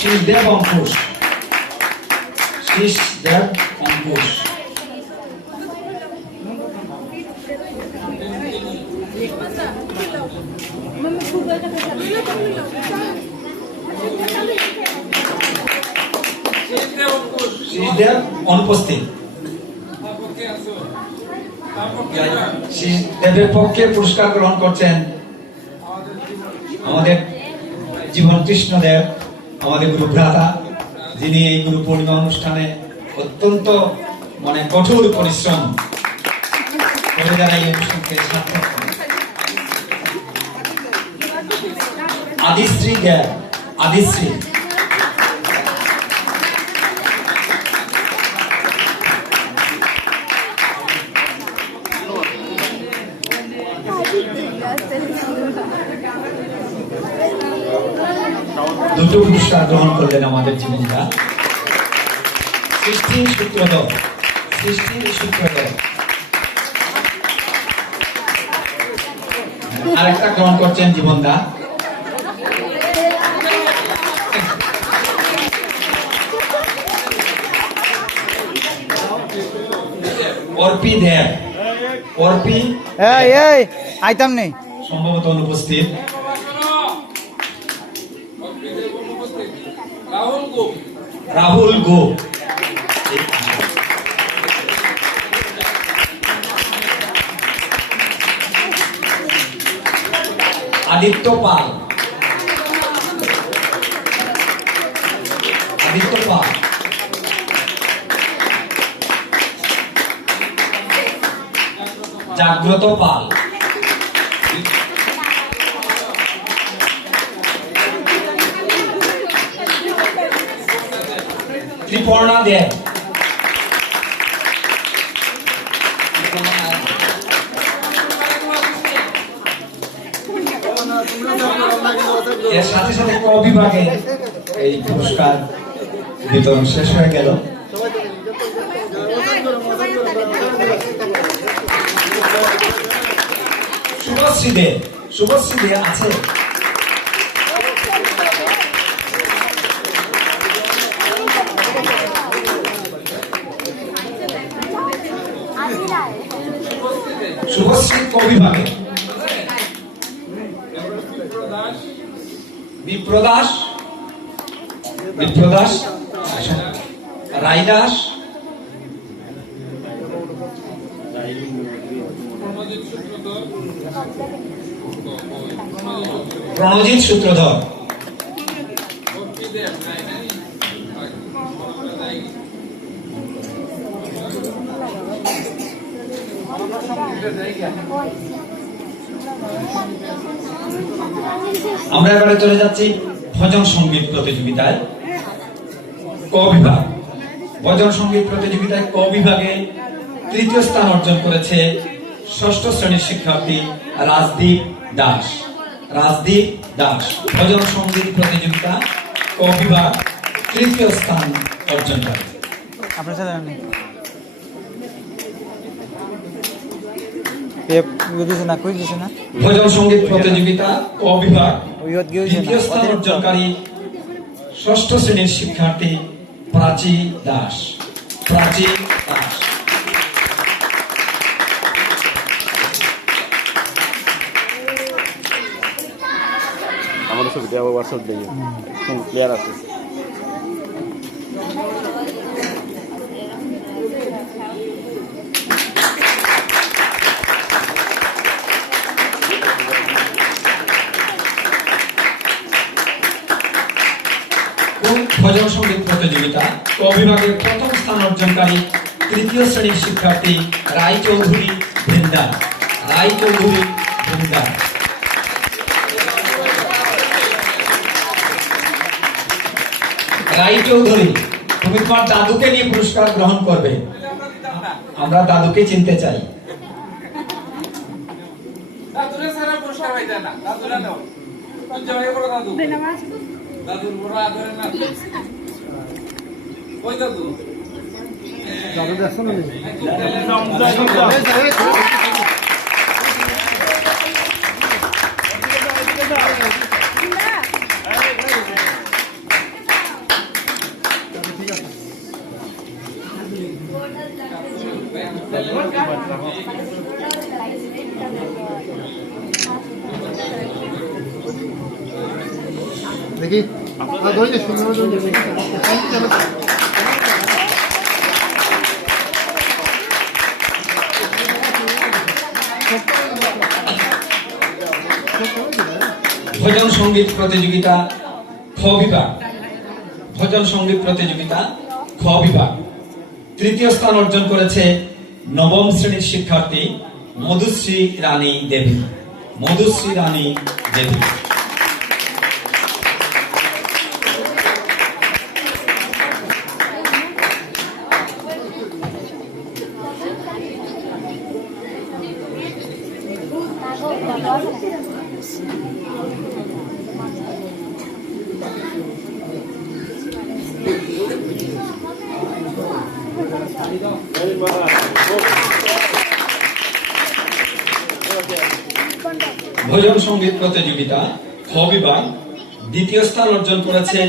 শীষ দেব অঙ্কুশ শীষ দেব অঙ্কুশ শীষদেব অনুপস্থিত। শীষদেবের পক্ষে পুরস্কার গ্রহণ করছেন আমাদের জীবন কৃষ্ণদেব, আমাদের গুরু ভ্রাতা, যিনি এই গুরু পূর্ণিমা অনুষ্ঠানে অত্যন্ত কঠোর পরিশ্রম করে যারা এই অনুষ্ঠানকে সার্থক করেন। আদিশ্রী দেব আদিশ্রী দুটো পুরস্কার গ্রহণ করলেন আমাদের জীবনটা। সৃষ্টির সূত্রধর সৃষ্টির সূত্রধর আরেকটা গ্রহণ করছেন জীবনদা। অর্পি দেব অর্পি এই আইতাম নেই সম্ভবত অনুপস্থিত। রাহুল গো আদিত্য পাল আদিত্য পাল জাগ্রত পাল ত্রিপর্ণা দেব এর সাথে সাথে ক বিভাগে এই পুরস্কার বিতরণ শেষ হয়ে গেল। শুভশ্রী দে আছে শুভশ্রী ক বিভাগে বিপ্রদাস রাইদাস প্রণজিৎ সূত্রধর আমরা এবারে চলে যাচ্ছি ভজন সঙ্গীত প্রতিযোগিতায় ক বিভাগ। ভজন সঙ্গীত প্রতিযোগিতায় ক বিভাগে তৃতীয় স্থান অর্জন করেছে ষষ্ঠ শ্রেণীর শিক্ষার্থী রাজদীপ দাস। রাজদীপ দাস ভজন সঙ্গীত প্রতিযোগিতা ক বিভাগ তৃতীয় স্থান অর্জন করে। আপনার সাথে দিছে না কই দিছে না ভজন সঙ্গীত প্রতিযোগিতা ক বিভাগ ওইত গিয়ে দ্বিতীয় স্থান অর্জনকারী ষষ্ঠ শ্রেণীর শিক্ষার্থী প্রাচী দাস। প্রাচী দাস আমাদের ছবিটা আবার হোয়াটসঅ্যাপ দিয়ে একদম ক্লিয়ার আছে। ভজন সঙ্গীত প্রতিযোগিতা ক বিভাগের প্রথম স্থান অর্জনকারী তৃতীয় শ্রেণীর শিক্ষার্থী রায়চৌধুরী বৃন্দা। রায়চৌধুরী বৃন্দা রায়চৌধুরী তুমি তোমার দাদুকে নিয়ে পুরস্কার গ্রহণ করবে। আমরা দাদুকে চিনতে চাই। দেখি ধরে সুন্দর ভজন সঙ্গীত প্রতিযোগিতা খ বিভাগ। ভজন সঙ্গীত প্রতিযোগিতা খ বিভাগ তৃতীয় স্থান অর্জন করেছে নবম শ্রেণীর শিক্ষার্থী মধুশ্রী রানী দেবী। মধুশ্রী রানী দেবী ভজন সঙ্গীত প্রতিযোগিতা খ বিভাগ দ্বিতীয় স্থান অর্জন করেছে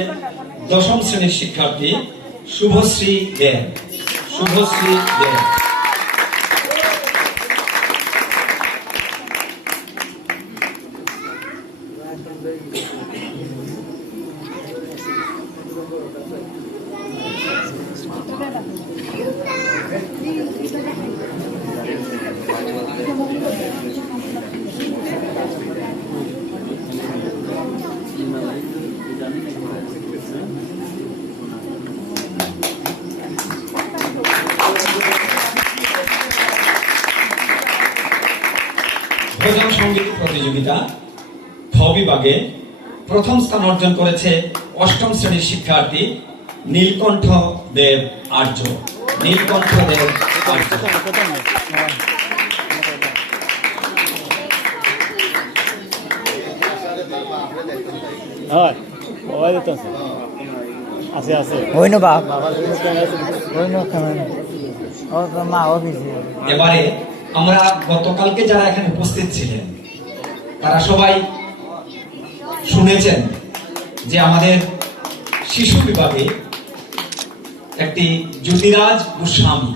দশম শ্রেণীর শিক্ষার্থী শুভশ্রী দেব। শুভশ্রী দেব ভজন সঙ্গীত প্রতিযোগিতা খ বিভাগে প্রথম স্থান অর্জন করেছে অষ্টম শ্রেণীর শিক্ষার্থী নীলকণ্ঠ দেব আর্য। নীলকণ্ঠ দেব আর্য আছে আছে হইনো বাপ হইনো মা অফিসে। এবারে আমরা গতকালকে যারা এখানে উপস্থিত ছিলেন তারা সবাই শুনেছেন যে আমাদের শিশু বিভাগে একটি জ্যোতিরাজ গোস্বামী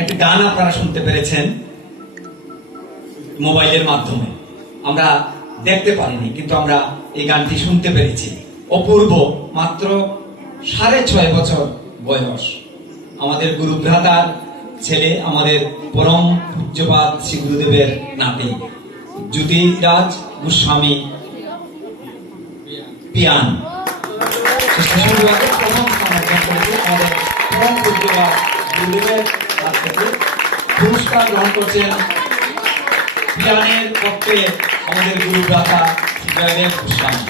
একটি গান আপনারা শুনতে পেরেছেন মোবাইলের মাধ্যমে। আমরা দেখতে পারিনি কিন্তু আমরা এই গানটি শুনতে পেরেছি। অপূর্ব, মাত্র 6.5 বছর বয়স। আমাদের গুরুভ্রাতার ছেলে, আমাদের পরম পূজ্যপাদ শ্রী গুরুদেবের নাতি জ্যোতিরাজ গোস্বামী পিয়ান শিশু বিভাগে প্রথম স্থান অর্জন করেছে। আমাদের পরম পূজ্যপাদ গুরুদেবের কাছ থেকে পুরস্কার গ্রহণ করছেন জ্ঞানের পক্ষে আমাদের গুরু ভ্রাতা জয়দেব গোস্বামী।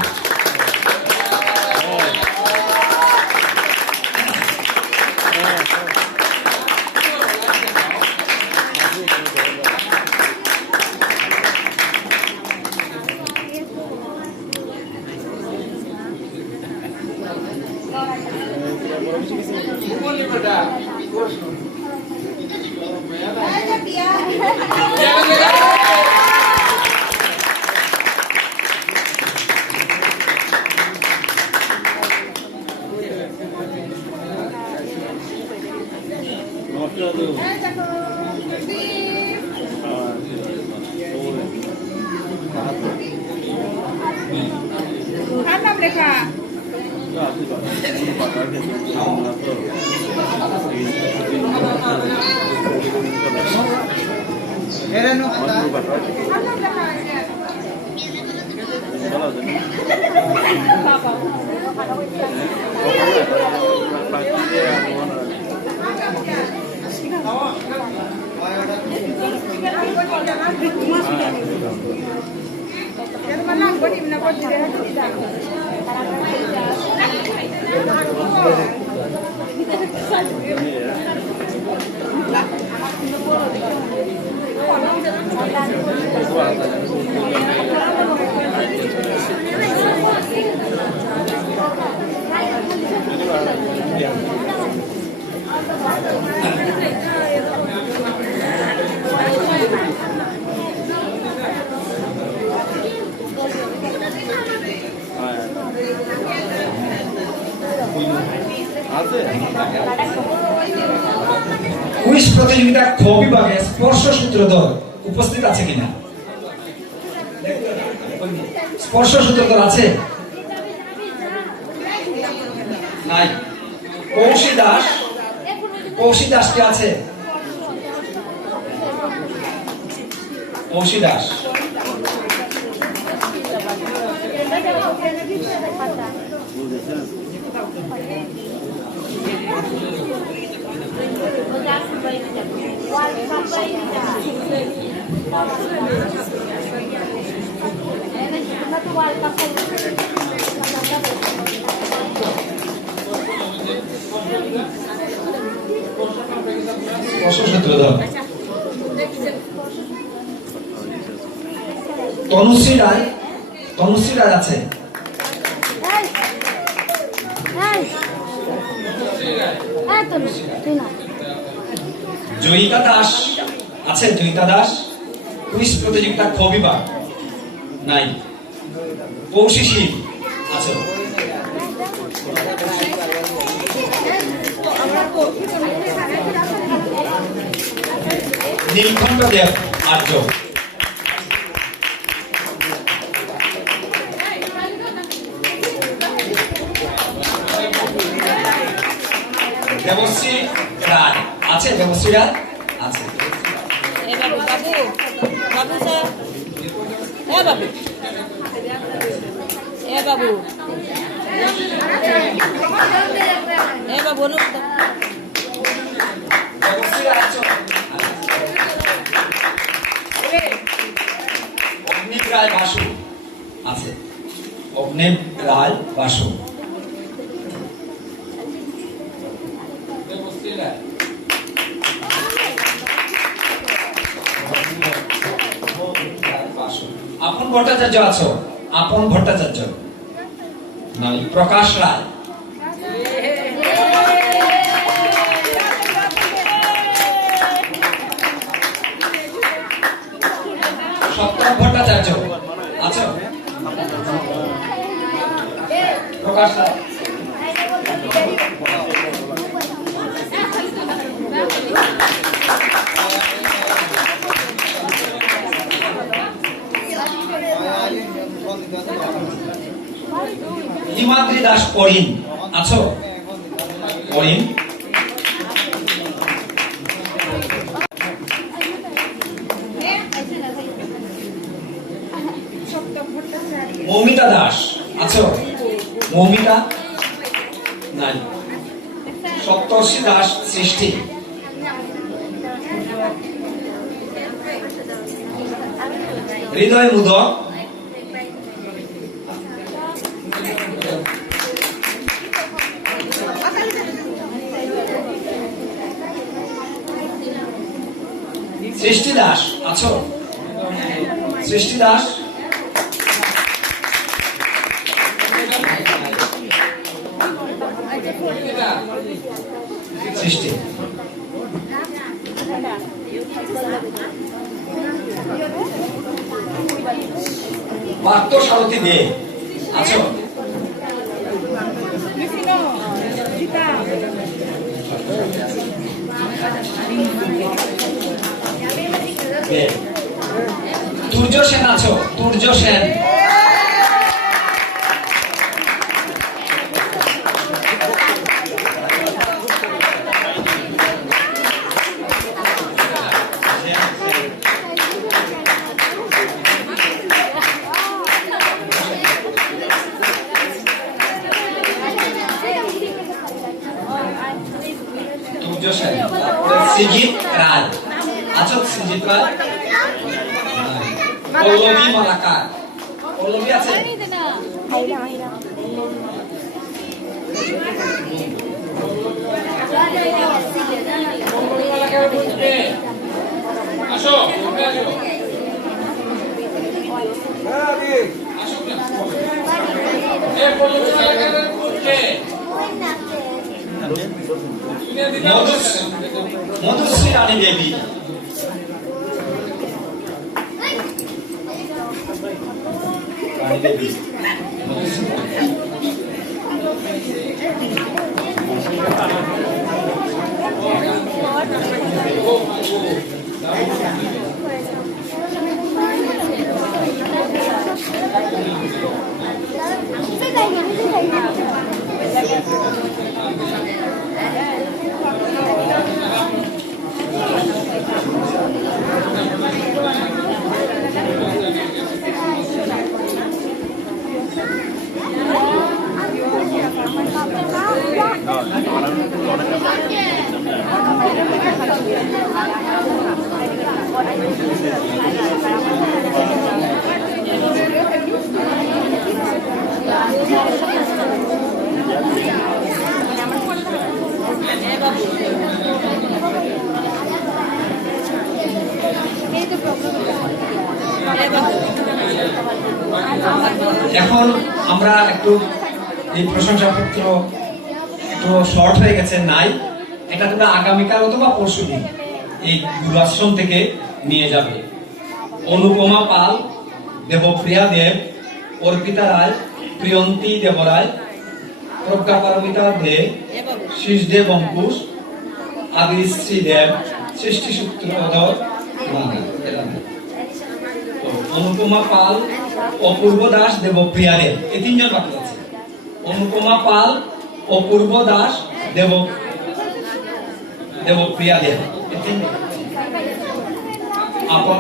কুইজ প্রতিযোগিতা খ বিভাগে স্পর্শ সূত্রধর উপস্থিত আছে কিনা? স্পর্শ সূত্রধর আছে? নাই। কৌশী দাস, কৌশী দাস কে আছে? কৌশী দাস স্পর্শ সূত্রধর। তনুশ্রী রায়, তনুশ্রী রায় আছে? জয়িতা দাস আছে? জয়িতা দাস কুইজ প্রতিযোগিতা খ বিভাগ? নাই। কৌশী শীল আছে? নীলকণ্ঠ দেব আর্য। দেবশ্রী রায় আছে? দেবশ্রী রায় আছে? বাবু বাবু স্যার, হ্যাঁ বাবু, এ বাবু, এ বাবু, দেবশ্রী রায় আছো? অগ্নিব রায় বাসু আছে? অগ্নিব রায় বাসু। আপন ভট্টাচার্য আছো? আপন ভট্টাচার্য নাই। প্রকাশ রায়, সপ্তম ভট্টাচার্য আছো? প্রকাশ রায়। হিমাদ্রি দাস পরিন আছো? পরিন। মৌমিতা দাস আছো? মৌমিতা নাই। সপ্তর্ষি দাস সৃষ্টি হৃদয় মুদক, সৃষ্টি দাস আছো? সৃষ্টি দাস, সৃষ্টি পার্থ সারথী দে আছো? দে। তুর্য সেন আছো? তুর্য সেন, তুর্য সেন। তারপরে সৃজিত রায় আছো? সৃজিত রায়। পল্লবী মালাকার, পল্লবী আছে? মধুশ্রী রানী দেবী, রানী দেবী, এখন আমরা একটু এই প্রশংসাপত্র একটু শর্ট হয়ে গেছে, নাই, এটা তোমরা আগামীকাল অথবা পরশুদিন এই গুরুআশ্রম থেকে নিয়ে যাবে। অনুপমা পাল, দেবপ্রিয়া দেব, অর্পিতা রায়, প্রিয়ন্তী দেবরায়, প্রজ্ঞা পারমিতা দে, শীষদেব অঙ্কুশ, আদিশ্রী দেব, সৃষ্টি সূত্রধর, অনুপমা পাল, অপূর্ব দাস, দেবপ্রিয়া দেব, এই তিনজন বাকি আছে। অনুপমা পাল, অপূর্ব দাস, দেবপ্রিয়া দেব, এই তিনজন। আপন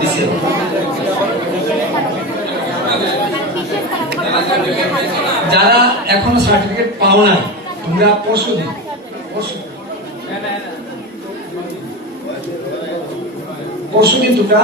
দিছে। যারা এখনো সার্টিফিকেট পাও না, তোমরা পরশুদিন তোমরা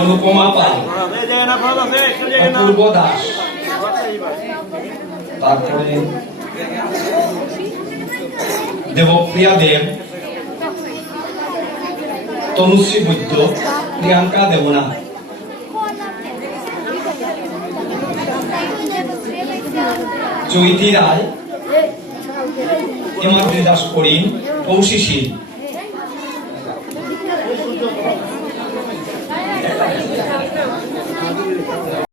অনুপমা পাল, অপূর্ব দাস, তারপরে দেবপ্রিয়া দেব, তনুশ্রী বৈদ্য, প্রিয়াঙ্কা দেবনা, চৈতি রায়, হিমাদ্রি দাস করিম, কৌশিশী,